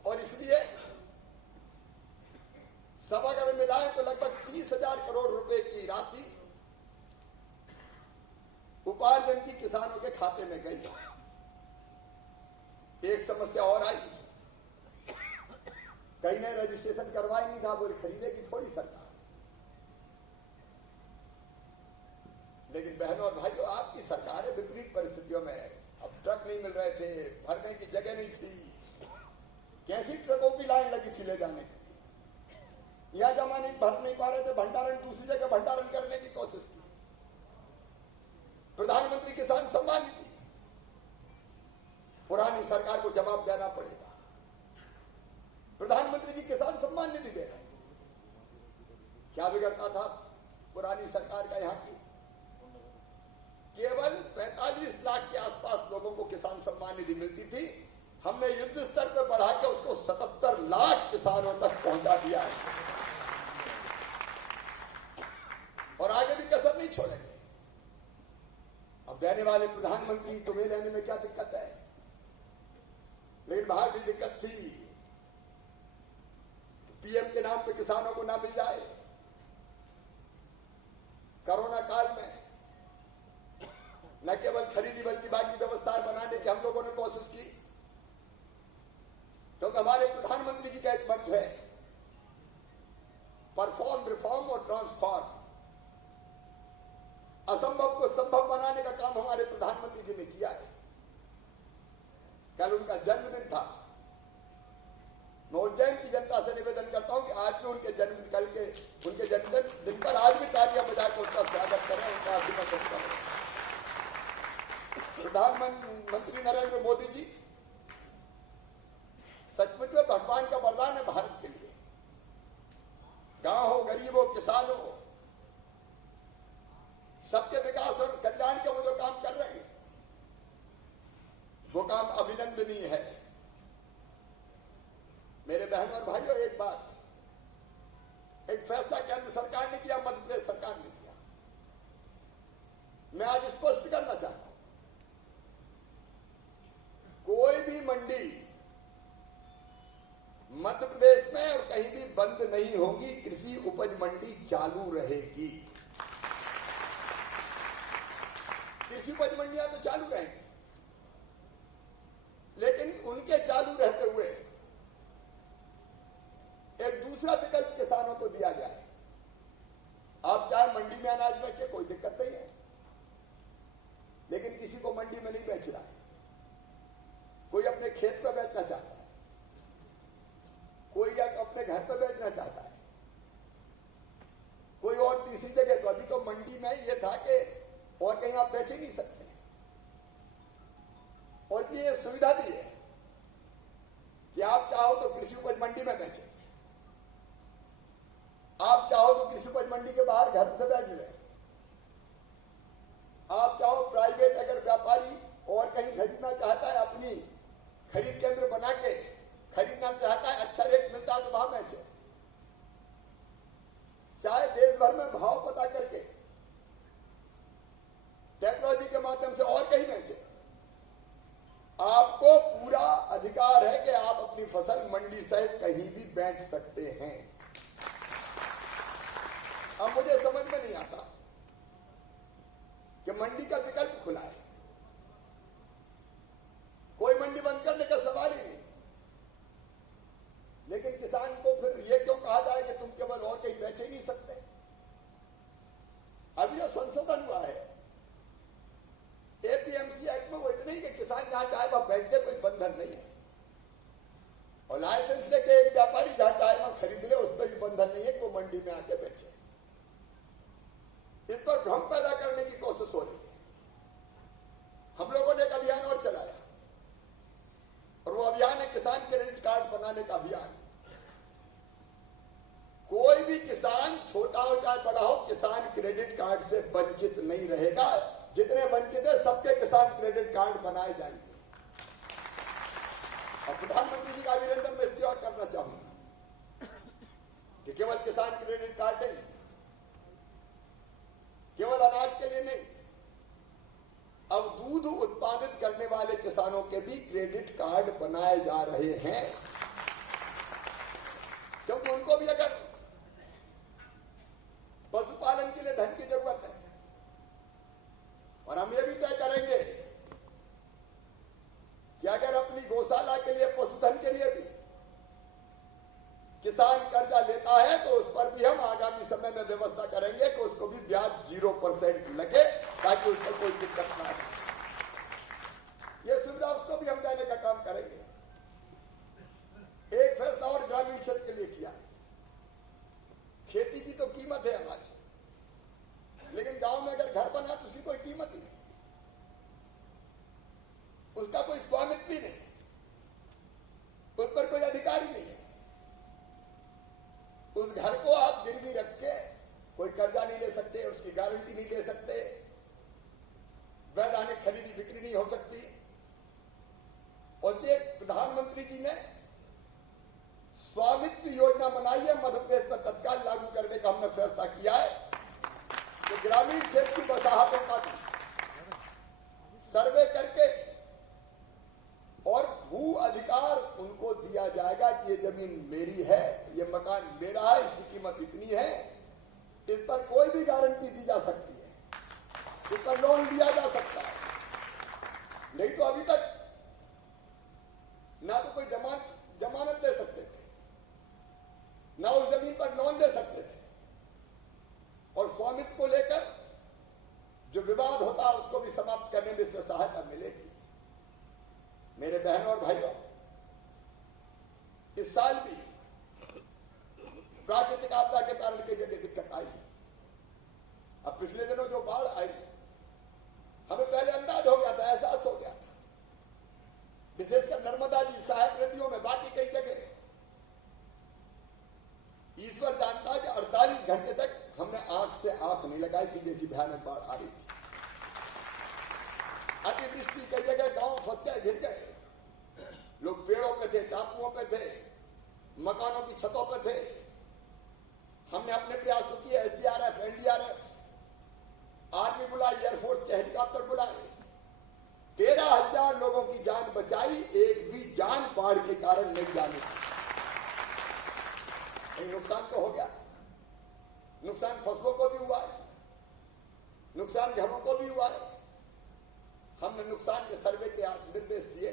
और इसलिए सभागार में मिलाएं तो लगभग 30,000 करोड़ रुपए की राशि उपार्जन की किसानों के खाते में गई। एक समस्या और आई, कहीं ने रजिस्ट्रेशन करवाई नहीं था, बोले खरीदेगी थोड़ी सरकार। लेकिन बहनों और भाइयों, आपकी सरकार है विपरीत परिस्थितियों में। अब ट्रक नहीं मिल रहे थे, भरने की जगह नहीं थी, कैसी ट्रकों की लाइन लगी थी ले जाने की। यह जमा नहीं भर नहीं पा रहे थे, भंडारण दूसरी जगह भंडारण करने की कोशिश की। प्रधानमंत्री किसान सम्मान निधि, पुरानी सरकार को जवाब देना पड़ेगा। प्रधानमंत्री जी किसान सम्मान निधि दे रहे हैं, क्या बिगड़ता था पुरानी सरकार का? यहां की केवल 45 लाख के आसपास लोगों को किसान सम्मान निधि मिलती थी। हमने युद्ध स्तर पर बढ़ा के उसको 77 लाख किसानों तक पहुंचा दिया है और आगे भी कसर नहीं छोड़ेंगे। अब देने वाले प्रधानमंत्री तुम्हें लेने में क्या दिक्कत है? लेकिन बाहर भी दिक्कत थी, पीएम के नाम पे किसानों को ना मिल जाए। कोरोना काल में न केवल खरीदी बल्कि बाकी व्यवस्थाएं बनाने की हम लोगों ने कोशिश की। तो हमारे प्रधानमंत्री जी का एक मंत्र है, परफॉर्म, रिफॉर्म और ट्रांसफॉर्म। असंभव को संभव बनाने का काम हमारे प्रधानमंत्री जी ने किया है। कल उनका जन्मदिन था। मैं उज्जैन की जनता से निवेदन करता हूं कि आज भी उनके जन्मदिन, कल के उनके जन्मदिन पर आज भी तालियां बजाकर उनका स्वागत करें, उनका अभिनंदन करें। प्रधानमंत्री नरेंद्र मोदी जी सचमुच में भगवान का वरदान है भारत के लिए। गांव हो, गरीब हो, किसान हो, सबके विकास और कल्याण के वो जो काम कर रहे हैं वो काम अभिनंदनीय है। मेरे बहन और भाइयों, एक बात, एक फैसला केंद्र सरकार ने किया, मध्य प्रदेश सरकार ने किया। मैं आज स्पष्ट करना चाहता हूं, कोई भी मंडी मध्य प्रदेश में और कहीं भी बंद नहीं होगी। कृषि उपज मंडी चालू रहेगी। कृषि उपज मंडियां तो चालू रहेंगी, लेकिन उनके चालू रहते हुए एक दूसरा विकल्प किसानों को दिया गया है। आप चाहे मंडी में अनाज बेचे, कोई दिक्कत नहीं है, लेकिन किसी को मंडी में नहीं बेच रहा है। कोई अपने खेत पर बेचना चाहता है, कोई अपने घर पर बेचना चाहता है, कोई और तीसरी जगह। तो अभी तो मंडी में ये था कि और कहीं आप बेच ही नहीं सकते, और ये सुविधा भी है कि आप चाहो तो कृषि उपज मंडी में बेचें, आप चाहो तो कृषि उपज मंडी के बाहर घर से बेच लें, आप चाहो प्राइवेट अगर व्यापारी और कहीं खरीदना चाहता है, अपनी खरीद केंद्र बना के खरीदना चाहता है, अच्छा रेट मिलता है तो वहां बेचो। चाहे देश भर में भाव पता करके टेक्नोलॉजी के माध्यम से और कहीं बेचे। आपको पूरा अधिकार है कि आप अपनी फसल मंडी सहित कहीं भी बेच सकते हैं। अब मुझे समझ में नहीं आता कि मंडी का विकल्प खुला है, कोई मंडी बंद करने का सवाल ही नहीं, लेकिन किसान को फिर यह क्यों कहा जाए कि तुम केवल और कहीं बेच ही नहीं सकते। अभी जो संशोधन हुआ है एपीएमसी एक्ट में, वो इतने ही कि किसान जहां चाहे वहां बेच दे, कोई बंधन नहीं है। और लाइसेंस लेके एक व्यापारी जहां चाहे वहां खरीद ले, उस पर भी बंधन नहीं है कि वो मंडी में आके बेचे। इस पर भ्रम पैदा करने की कोशिश हो रही है। हम लोगों ने एक अभियान और चलाया, और वो अभियान है किसान क्रेडिट कार्ड बनाने का अभियान। कोई भी किसान, छोटा हो चाहे बड़ा हो, किसान क्रेडिट कार्ड से वंचित नहीं रहेगा। जितने वंचित है सबके किसान क्रेडिट कार्ड बनाए जाएंगे। और प्रधानमंत्री जी का अभिनंदन मैं इसलिए और करना चाहूंगा कि केवल किसान क्रेडिट कार्ड नहीं, केवल अनाज के लिए नहीं, अब दूध उत्पादित करने वाले किसानों के भी क्रेडिट कार्ड बनाए जा रहे हैं, क्योंकि उनको भी अगर पशुपालन के लिए धन की जरूरत है, और हम ये भी तय करेंगे कि अगर अपनी गौशाला के लिए, पशुधन के लिए भी किसान कर्जा लेता है तो उस पर भी हम आगामी समय में व्यवस्था करेंगे कि उसको भी ब्याज 0% लगे, ताकि उसको कोई दिक्कत ना हो। ये सुविधा उसको भी हम देने का काम करेंगे। एक फैसला और ग्रामीण क्षेत्र के लिए किया। खेती की तो कीमत है हमारी, लेकिन गांव में अगर घर बना तो उसकी कोई कीमत ही नहीं, उसका कोई स्वामित्व ही नहीं, उस पर कोई अधिकार ही नहीं है। उस घर को आप गिरवी रख के कोई कर्जा नहीं ले सकते, उसकी गारंटी नहीं ले सकते, वैधानिक खरीदी बिक्री नहीं हो सकती। और ये प्रधानमंत्री जी ने स्वामित्व योजना बनाई है, मध्य प्रदेश में तत्काल लागू करने का हमने फैसला किया है कि ग्रामीण क्षेत्र की वसाहतों का भी सर्वे करके और भू अधिकार उनको दिया जाएगा कि ये जमीन मेरी है, ये मकान मेरा है, इसकी कीमत इतनी है, इस पर कोई भी गारंटी दी जा सकती है, इस पर लोन लिया जा सकता है। नहीं तो अभी तक ना तो कोई जमानत दे सकते थे, ना उस जमीन पर लोन दे सकते थे, और स्वामित्व को लेकर जो विवाद होता है उसको भी समाप्त करने में इससे सहायता मिलेगी। मेरे बहनों और भाइयों, इस साल भी प्राकृतिक आपदा के कारण कई जगह दिक्कत आई। अब पिछले दिनों जो बाढ़ आई, हमें पहले अंदाज हो गया था, एहसास हो गया था, विशेषकर नर्मदा जी, सहायक नदियों में, बाकी कई जगह ईश्वर जानता है कि 48 घंटे तक हमने आंख से आंख नहीं लगाई थी, जैसी भयानक बाढ़ आ रही थी। अतिवृष्टि, कई जगह गांव फंस गए, गिर गए, लोग पेड़ों पे थे, टापुओं पे थे, मकानों की छतों पे थे। हमने अपने प्रयास तो किए, एसडीआरएफ, एनडीआरएफ, आर्मी बुलाई, एयरफोर्स के हेलीकॉप्टर बुलाए, 13,000 लोगों की जान बचाई। एक भी जान बाढ़ के कारण नहीं जाने दी। नुकसान तो हो गया, नुकसान फसलों को भी हुआ है, नुकसान घरों को भी हुआ है। हमने नुकसान के सर्वे के निर्देश दिए,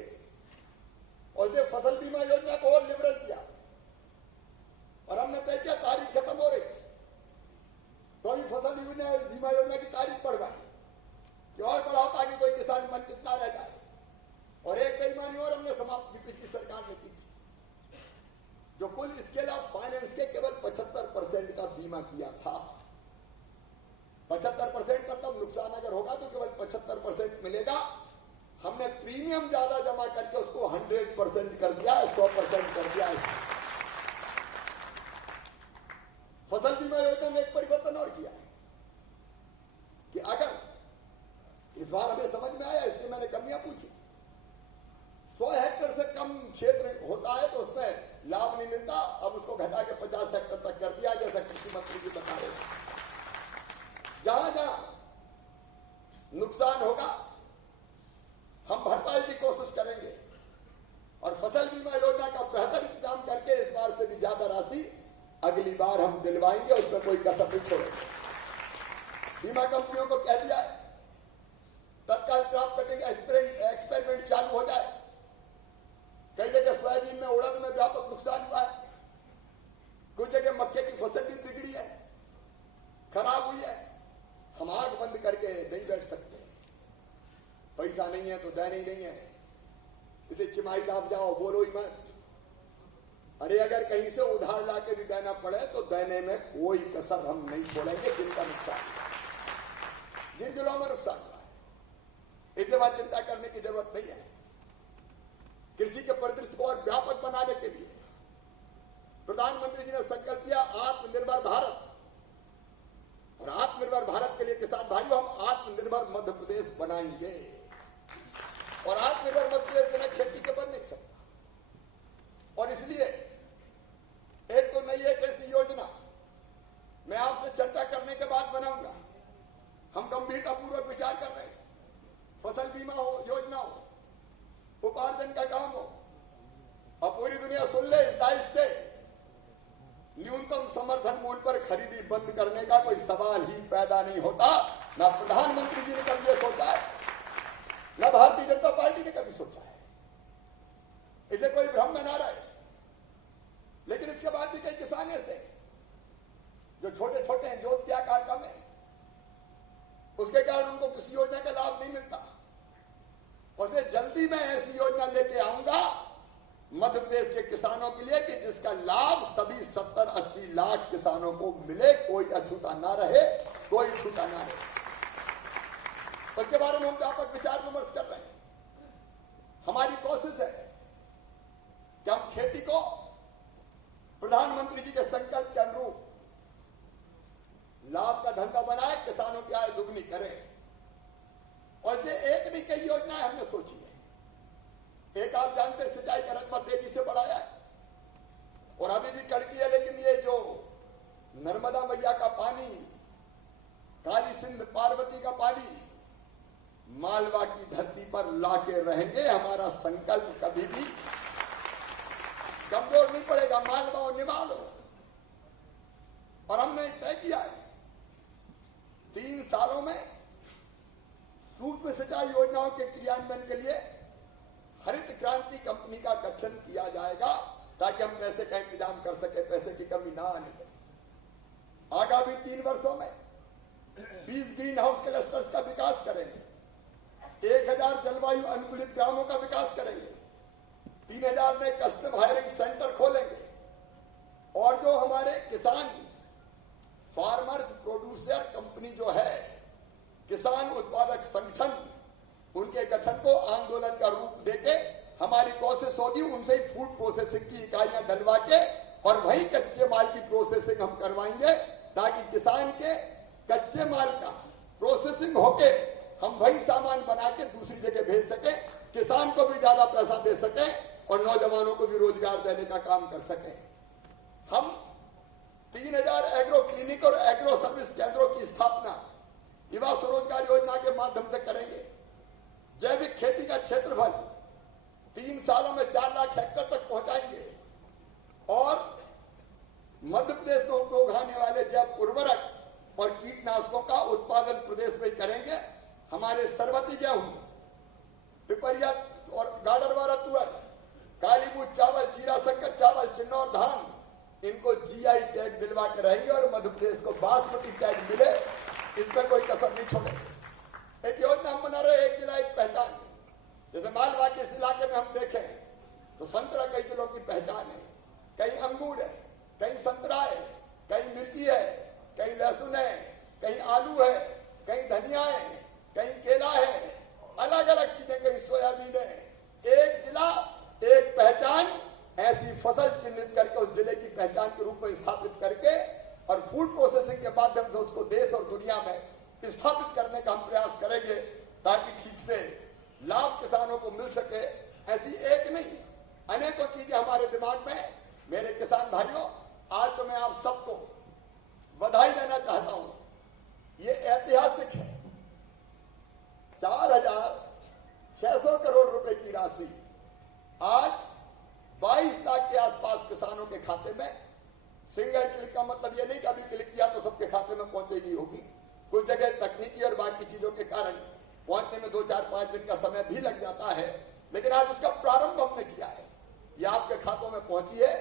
और ये फसल बीमा योजना को और लिबरल किया, और हमने तय किया तारीख खत्म हो रही तो अभी फसल बीमा योजना की तारीख बढ़वाई कि और बढ़ाओ, ताकि कोई किसान वंचित ना रह जाए। और एक बेईमानी और हमने समाप्त की, पिछली सरकार ने की थी, जो कुल स्केल ऑफ फाइनेंस के केवल 75% का बीमा किया था। 75% मतलब नुकसान अगर होगा तो केवल 75% मिलेगा। हमने प्रीमियम ज्यादा जमा करके उसको 100% कर दिया है, 100% कर दिया है। फसल बीमा योजना में एक परिवर्तन और किया कि अगर इस बार हमें समझ में आया, इसलिए मैंने कमियां पूछी, 100 हेक्टेयर से कम क्षेत्र होता है तो उसमें लाभ नहीं मिलता, अब उसको घटा के 50 हेक्टेयर तक कर दिया, जैसा कृषि मंत्री जी बता रहे थे। जहां जहां नुकसान होगा हम भरपाई की कोशिश करेंगे और फसल बीमा योजना का बेहतर इंतजाम करके इस बार से भी ज्यादा राशि अगली बार हम दिलवाएंगे, उसमें कोई कसर नहीं छोड़ेंगे। बीमा कंपनियों को कह दिया है तत्काल क्रॉप कटिंग एक्सपेरिमेंट चालू हो जाए। कई जगह सोयाबीन में, उड़द में व्यापक नुकसान हुआ है, कुछ जगह मक्के की फसल भी बिगड़ी है, खराब हुई है। हम आंख बंद करके नहीं बैठ सकते। पैसा नहीं है तो देना ही नहीं है, इसे चिमाई दाब जाओ, बोलो ही मत। अरे अगर कहीं से उधार लाके भी देना पड़े तो देने में कोई कसर हम नहीं छोड़ेंगे। जिनका नुकसान हुआ, जिन जिलों में नुकसान हुआ है, इसके बाद चिंता करने की जरूरत नहीं है। कृषि के परिदृश्य को और व्यापक बनाने के लिए प्रधानमंत्री जी ने संकल्प किया आत्मनिर्भर भारत। और आत्मनिर्भर भारत के लिए किसान भाइयों, हम आत्मनिर्भर मध्य प्रदेश बनाएंगे। और आत्मनिर्भर मध्य प्रदेश बिना खेती के बन नहीं सकता। और इसलिए एक तो नई एक ऐसी योजना मैं आपसे चर्चा करने के बाद बनाऊंगा। हम गंभीरतापूर्वक विचार कर रहे हैं। फसल बीमा हो, योजना हो, उपार्जन का काम हो, और पूरी दुनिया सुन ले, इस दाइश से न्यूनतम समर्थन मूल्य पर खरीदी बंद करने का कोई सवाल ही पैदा नहीं होता। ना प्रधानमंत्री जी ने कभी ये सोचा है, न भारतीय जनता पार्टी ने कभी सोचा है। इसे कोई भ्रम में ना रहे। लेकिन इसके बाद भी कई किसान ऐसे जो छोटे छोटे हैं, जोत के आकार कम है, उसके कारण उनको किसी योजना का लाभ नहीं मिलता। उसे जल्दी मैं ऐसी योजना लेके आऊंगा मध्य प्रदेश के किसानों के लिए कि जिसका लाभ सभी 70-80 लाख किसानों को मिले, कोई अछूता ना रहे, कोई छूता ना रहे। उसके बारे में हम व्यापक विचार विमर्श कर रहे हैं। हमारी कोशिश है कि हम खेती को प्रधानमंत्री जी के संकल्प के अनुरूप लाभ का धंधा बनाए, किसानों की आय दुगनी करें। और ये एक नहीं, कई योजनाएं हमने सोची है। एक आप जानते हैं सिंचाई का रकबा तेजी से बढ़ाया है और अभी भी कड़की है, लेकिन ये जो नर्मदा मैया का पानी, काली सिंध पार्वती का पानी मालवा की धरती पर लाके रहेंगे। हमारा संकल्प कभी भी कमजोर नहीं पड़ेगा। मालवा और निमाड़। और हमने तय किया है 3 सालों में सूक्ष्म सिंचाई योजनाओं के क्रियान्वयन के लिए हरित क्रांति कंपनी का गठन किया जाएगा, ताकि हम पैसे का इंतजाम कर सके, पैसे की कमी ना आने दें। आगामी 3 वर्षों में 20 ग्रीन हाउस क्लस्टर्स का विकास करेंगे, 1000 जलवायु अनुकूलित ग्रामों का विकास करेंगे, 3000 में कस्टम हायरिंग सेंटर खोलेंगे। और जो हमारे किसान फार्मर्स प्रोड्यूसर कंपनी जो है, किसान उत्पादक संगठन, उनके गठन को आंदोलन का रूप देके हमारी कोशिश होगी उनसे ही फूड प्रोसेसिंग की इकाइयां डलवा के और वही कच्चे माल की प्रोसेसिंग हम करवाएंगे, ताकि किसान के कच्चे माल का प्रोसेसिंग होके हम वही सामान बना के दूसरी जगह भेज सके, किसान को भी ज्यादा पैसा दे सके और नौजवानों को भी रोजगार देने का काम कर सके। हम 3000 एग्रो क्लिनिक और एग्रो सर्विस केंद्रों की स्थापना युवा स्वरोजगार योजना के माध्यम से करेंगे। जैविक खेती का क्षेत्रफल 3 सालों में 4 लाख हेक्टेयर तक पहुंचाएंगे और मध्य प्रदेश में उपयोग आने वाले जैव उर्वरक और कीटनाशकों का उत्पादन प्रदेश में करेंगे। हमारे सरबती गेहूं, पिपरिया और गाडरवारा तुअर, कालीबूट चावल, जीरा शंकर चावल, चिन्नौर धान, इनको जीआई टैग दिलवा के रहेंगे और मध्य प्रदेश को बासमती टैग मिले, इसमें कोई कसर नहीं छोड़ेंगे। एक योजना हम बना रहे, एक जिला एक पहचान। जैसे मालवा के इस इलाके में हम देखें तो संतरा कई जिलों की पहचान है, कहीं अंगूर है, कहीं संतरा है, कहीं मिर्ची है, कहीं लहसुन है, कहीं आलू है, कहीं धनिया है, कहीं केला है, अलग अलग चीजें, कहीं सोयाबीन है। एक जिला एक पहचान, ऐसी फसल चिन्हित करके उस जिले की पहचान के रूप में स्थापित करके और फूड प्रोसेसिंग के माध्यम से उसको देश और दुनिया में स्थापित करने का हम प्रयास करेंगे, ताकि ठीक से लाभ किसानों को मिल सके। ऐसी एक नहीं, अनेकों चीजें हमारे दिमाग में। मेरे किसान भाइयों, आज तो मैं आप सबको बधाई देना चाहता हूं। ये ऐतिहासिक है 4,600 करोड़ रुपए की राशि आज 22 लाख के आसपास किसानों के खाते में। सिंगल क्लिक का मतलब यह नहीं कि अभी क्लिक किया तो सबके खाते में पहुंचेगी होगी। कुछ जगह तकनीकी और बाकी चीजों के कारण पहुंचने में 2, 4, 5 दिन का समय भी लग जाता है, लेकिन आज उसका प्रारंभ हमने किया है। ये आपके खातों में पहुंची है।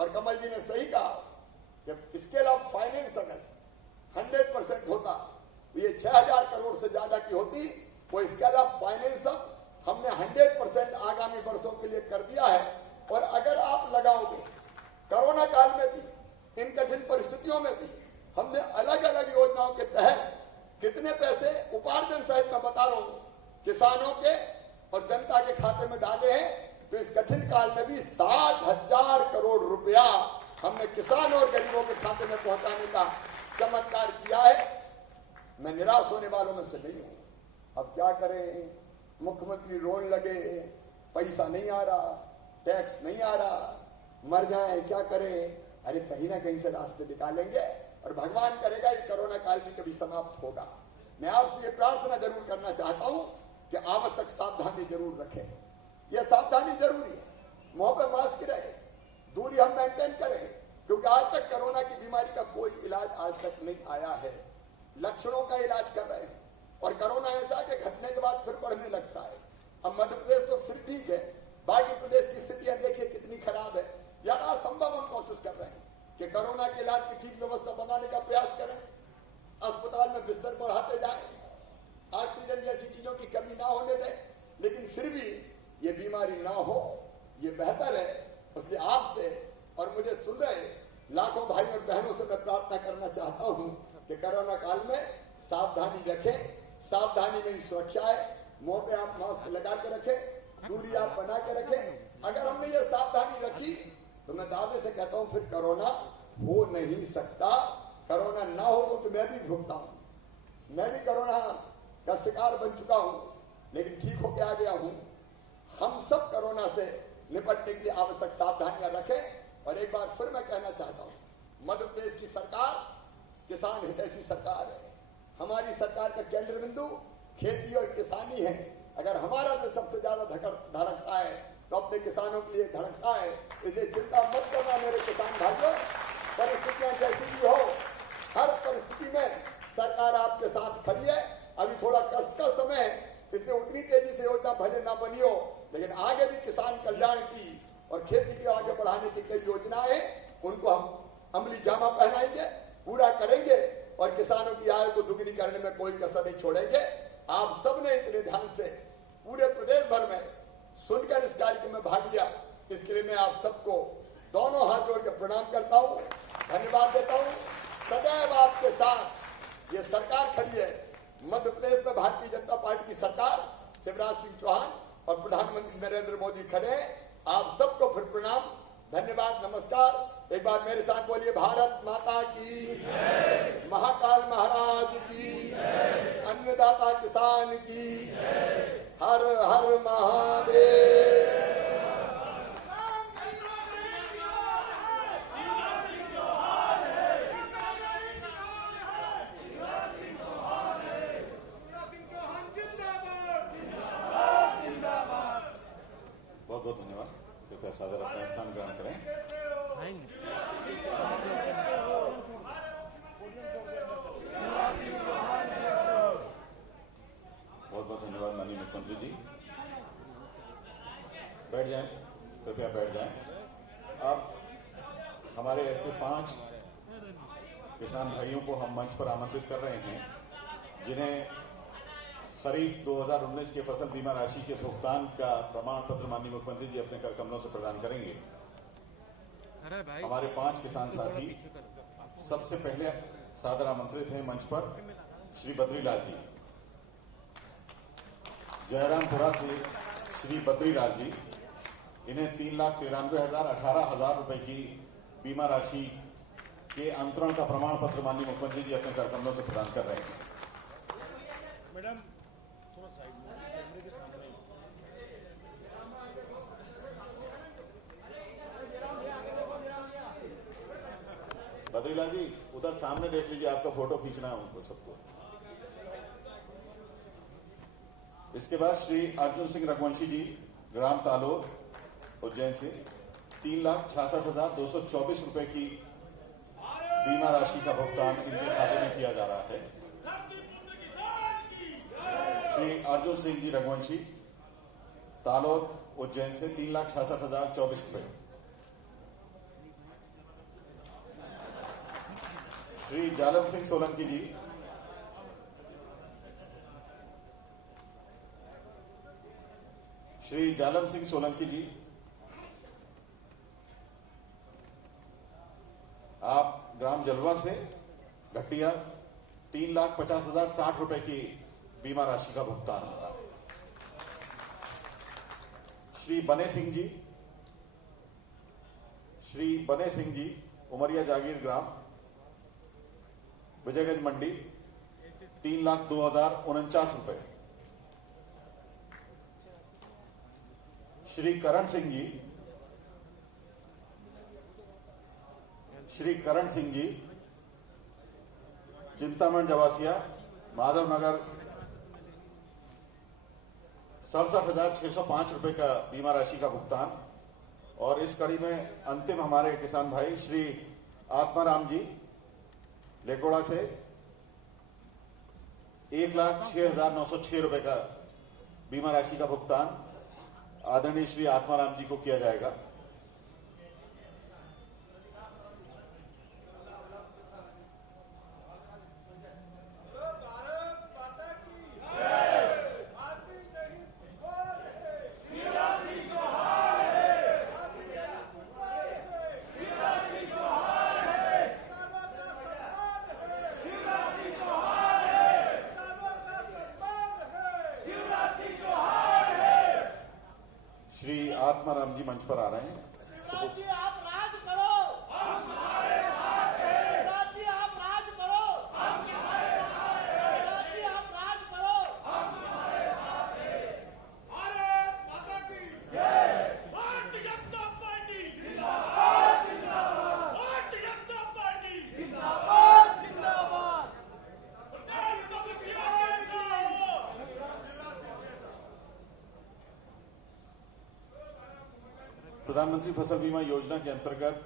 और कमल जी ने सही कहा कि स्केल ऑफ फाइनेंस अगर 100% होता तो ये 6,000 करोड़ से ज्यादा की होती। वो स्केल ऑफ फाइनेंस अब हमने 100% आगामी वर्षों के लिए कर दिया है। और अगर आप लगाओगे कोरोना काल में भी, इन कठिन परिस्थितियों में भी हमने अलग अलग योजनाओं के तहत कितने पैसे उपार्जन सहित मैं बता रहा हूं किसानों के और जनता के खाते में डाले हैं। तो इस कठिन काल में भी 60,000 करोड़ रुपया हमने किसानों और गरीबों के खाते में पहुंचाने का चमत्कार किया है। मैं निराश होने वालों में से नहीं हूं। अब क्या करें, मुख्यमंत्री रोने लगे, पैसा नहीं आ रहा, टैक्स नहीं आ रहा, मर जाए क्या करें। अरे कहीं ना कहीं से रास्ते निकालेंगे और भगवान करेगा ये कोरोना काल भी कभी समाप्त होगा। मैं आपसे ये प्रार्थना जरूर करना चाहता हूं कि आवश्यक सावधानी जरूर रखें। यह सावधानी जरूरी है। मुंह पे मास्क रहे, दूरी हम मेंटेन करें, क्योंकि आज तक कोरोना की बीमारी का कोई इलाज आज तक नहीं आया है। लक्षणों का इलाज कर रहे हैं और कोरोना ऐसा कि घटने के बाद फिर बढ़ने लगता है। अब मध्य प्रदेश तो फिर ठीक है, बाकी प्रदेश की स्थितियां देखिए कितनी खराब है। यथा संभव हम कोशिश कर रहे हैं कि कोरोना के इलाज की ठीक व्यवस्था बनाने का प्रयास करें, अस्पताल में बिस्तर बढ़ाते जाएं, ऑक्सीजन जैसी चीजों की कमी ना होने दें। लेकिन फिर भी ये बीमारी ना हो, ये बेहतर है। इसलिए आपसे और मुझे सुन रहे लाखों भाई और बहनों से मैं प्रार्थना करना चाहता हूं कि कोरोना काल में सावधानी रखें। सावधानी में ही सुरक्षा है। मुंह पे आप मास्क लगा के रखें, दूरी आप बना के रखें। अगर हमने ये सावधानी रखी तो मैं दावे से कहता हूं फिर कोरोना हो नहीं सकता। कोरोना ना हो तो मैं भी भुगता हूं, मैं भी कोरोना का शिकार बन चुका हूं, लेकिन ठीक होके आ गया हूं। हम सब कोरोना से निपटने के लिए आवश्यक सावधानियां रखें। और एक बार फिर मैं कहना चाहता हूं, मध्य प्रदेश की सरकार किसान हितैषी सरकार है। हमारी सरकार का केंद्र बिंदु खेती और किसानी है। अगर हमारा जो सबसे ज्यादा धड़कता है तो अपने किसानों के लिए धड़कता है। इसे चिंता मत करना मेरे किसान भाइयों, परिस्थितियां जैसी भी हो, हर परिस्थिति में सरकार आपके साथ खड़ी है। अभी थोड़ा कष्ट का समय है, इसलिए उतनी तेजी से योजना भले ना बनी हो, लेकिन आगे भी किसान कल्याण की और खेती के आगे बढ़ाने की कई योजनाएं हैं, उनको हम अमली जामा पहनाएंगे, पूरा करेंगे और किसानों की आय को दुगनी करने में कोई कसर नहीं छोड़ेंगे। आप सबने इतने ध्यान से पूरे प्रदेश भर में सुनकर इस कार्यक्रम में भाग लिया, इसके लिए मैं आप सबको दोनों हाथ जोड़ के प्रणाम करता हूं, धन्यवाद देता हूं। सदैव आपके साथ ये सरकार खड़ी है। मध्य प्रदेश में भारतीय जनता पार्टी की सरकार, शिवराज सिंह चौहान और प्रधानमंत्री नरेंद्र मोदी खड़े हैं। आप सबको फिर प्रणाम, धन्यवाद, नमस्कार। एक बार मेरे साथ बोलिए, भारत माता की, महाकाल महाराज की, अन्नदाता किसान की, हर हर महादेव। बहुत बहुत धन्यवाद। कृपया सादर अपना स्थान ग्रहण करें। बहुत बहुत धन्यवाद माननीय मुख्यमंत्री जी। बैठ जाएं, कृपया बैठ जाएं। अब हमारे ऐसे 5 किसान भाइयों को हम मंच पर आमंत्रित कर रहे हैं जिन्हें खरीफ 2019 के फसल बीमा राशि के भुगतान का प्रमाण पत्र माननीय मुख्यमंत्री जी अपने कर कमलों से प्रदान करेंगे। हमारे 5 किसान साथी सबसे पहले सादर आमंत्रित हैं मंच पर श्री बद्रीलाल जी। जयरामपुरा से श्री बद्रीलाल जी, इन्हें 3,93,18,000 रुपए की बीमा राशि के अंतरण का प्रमाण पत्र माननीय मुख्यमंत्री जी अपने कर कमलों से प्रदान कर रहे हैं। मैडम थोड़ा साइड में, कैमरे के सामने। बद्रीलाल जी उधर सामने देख लीजिए, आपका फोटो खींचना है उनको सबको। इसके बाद श्री अर्जुन सिंह रघुवंशी जी, ग्राम तालोद, उज्जैन से 3,66,224 रुपए की बीमा राशि का भुगतान इनके खाते में किया जा रहा है। श्री अर्जुन सिंह जी रघुवंशी, तालोद, उज्जैन से 3,66,024 रुपए। श्री जालम सिंह सोलंकी जी, श्री जालम सिंह सोलंकी जी, आप ग्राम जलवा से घटिया 3,50,060 रुपए की बीमा राशि का भुगतान हो रहा है। श्री बने सिंह जी, उमरिया जागीर ग्राम, विजयगंज मंडी, 3,02,049 रुपए। श्री करण सिंह जी, चिंतामण जवासिया, माधव नगर, 67,605 रुपए का बीमा राशि का भुगतान। और इस कड़ी में अंतिम हमारे किसान भाई श्री आत्माराम जी, लेकोड़ा से 1,06,906 रुपए का बीमा राशि का भुगतान आदरणीय श्री आत्माराम जी को किया जाएगा। श्री आत्माराम जी मंच पर आ रहे हैं। शिवराज जी आप राज करो, हम तुम्हारे साथ हैं। शिवराज जी आप राज करो, हम तुम्हारे साथ हैं। शिवराज जी आप राज करो, हम तुम्हारे साथ हैं। भारत माता की जय। भारतीय जनता पार्टी जिंदाबाद, जिंदाबाद। भारतीय जनता पार्टी जिंदाबाद, जिंदाबाद। प्रधानमंत्री फसल बीमा योजना के अंतर्गत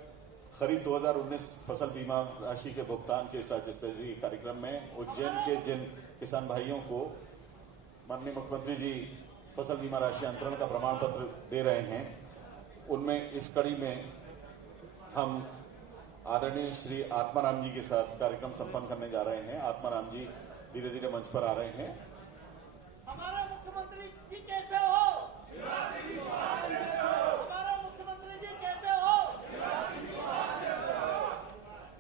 खरीफ 2019 फसल बीमा राशि के भुगतान के इस राज्य स्तरीय कार्यक्रम में उज्जैन के जिन किसान भाइयों को माननीय मुख्यमंत्री जी फसल बीमा राशि अंतरण का प्रमाण पत्र दे रहे हैं, उनमें इस कड़ी में हम आदरणीय श्री आत्माराम जी के साथ कार्यक्रम संपन्न करने जा रहे हैं। आत्माराम जी धीरे धीरे मंच पर आ रहे हैं। हमारे मुख्यमंत्री जी कैसे हो? हमारे मुख्यमंत्री जी कैसे हो?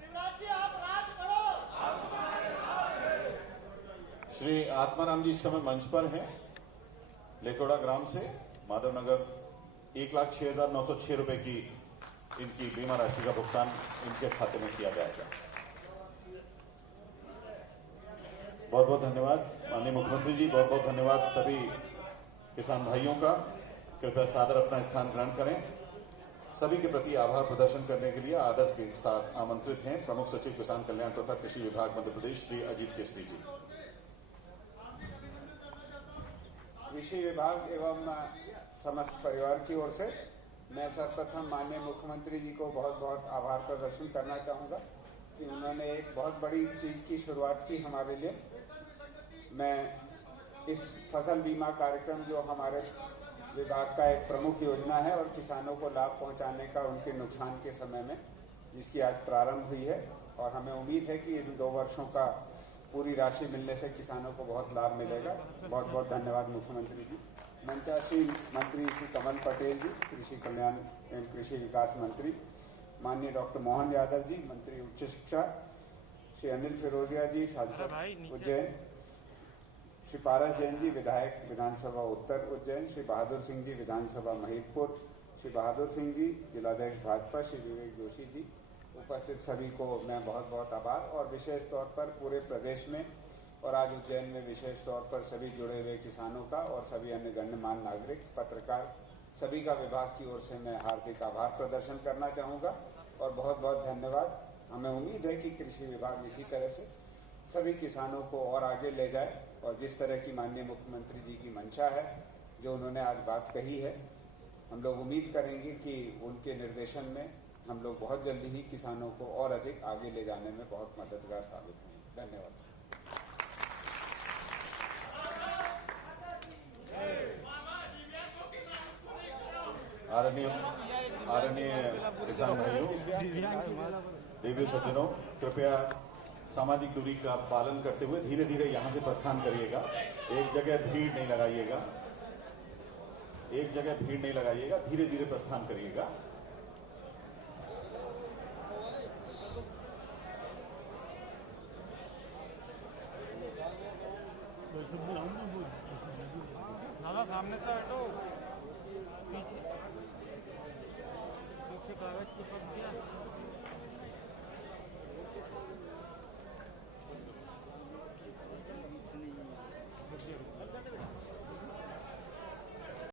शिवराज जी आप राज करो, हम तुम्हारे साथ हैं। श्री आत्माराम जी इस समय मंच पर हैं। लेकोड़ा ग्राम से माधवनगर 1,06,906 रुपए की इनकी बीमा राशि का भुगतान इनके खाते में किया जाएगा। बहुत बहुत धन्यवाद माननीय मुख्यमंत्री जी, बहुत बहुत धन्यवाद सभी किसान भाइयों का। कृपया सादर अपना स्थान ग्रहण करें। सभी के प्रति आभार प्रदर्शन करने के लिए आदर्श के साथ आमंत्रित हैं प्रमुख सचिव किसान कल्याण तथा कृषि विभाग मध्य प्रदेश श्री अजीत केसरी जी। कृषि विभाग एवं समस्त परिवार की ओर से मैं सर्वप्रथम माननीय मुख्यमंत्री जी को बहुत बहुत आभार प्रदर्शन करना चाहूँगा कि उन्होंने एक बहुत बड़ी चीज़ की शुरुआत की हमारे लिए। मैं इस फसल बीमा कार्यक्रम जो हमारे विभाग का एक प्रमुख योजना है और किसानों को लाभ पहुंचाने का उनके नुकसान के समय में, जिसकी आज प्रारंभ हुई है और हमें उम्मीद है कि इन 2 वर्षों का पूरी राशि मिलने से किसानों को बहुत लाभ मिलेगा। बहुत बहुत धन्यवाद मुख्यमंत्री जी। मंचासीन मंत्री श्री कमल पटेल जी, कृषि कल्याण एवं कृषि विकास मंत्री, माननीय डॉक्टर मोहन यादव जी, मंत्री उच्च शिक्षा, श्री अनिल फिरोजिया जी, सांसद उज्जैन, श्री पारस जैन जी, विधायक विधानसभा उत्तर उज्जैन, श्री बहादुर सिंह जी, विधानसभा महिदपुर, श्री बहादुर सिंह जी, जिलाध्यक्ष भाजपा, श्री विवेक जोशी जी, उपस्थित सभी को मैं बहुत बहुत आभार। और विशेष तौर पर पूरे प्रदेश में और आज उज्जैन में विशेष तौर पर सभी जुड़े हुए किसानों का और सभी अन्य गण्यमान्य नागरिक, पत्रकार, सभी का विभाग की ओर से मैं हार्दिक आभार प्रदर्शन करना चाहूँगा और बहुत बहुत धन्यवाद। हमें उम्मीद है कि कृषि विभाग इसी तरह से सभी किसानों को और आगे ले जाए और जिस तरह की माननीय मुख्यमंत्री जी की मंशा है, जो उन्होंने आज बात कही है, हम लोग उम्मीद करेंगे कि उनके निर्देशन में हम लोग बहुत जल्दी ही किसानों को और अधिक आगे ले जाने में बहुत मददगार साबित होंगे। धन्यवाद। आदरणीय किसान भाइयों, देवी सज्जनों, कृपया सामाजिक दूरी का पालन करते हुए धीरे धीरे यहां से प्रस्थान करिएगा। एक जगह भीड़ नहीं लगाइएगा, धीरे धीरे प्रस्थान करिएगा। दादा सामने से हटो, पीछे कागज चिपक गया।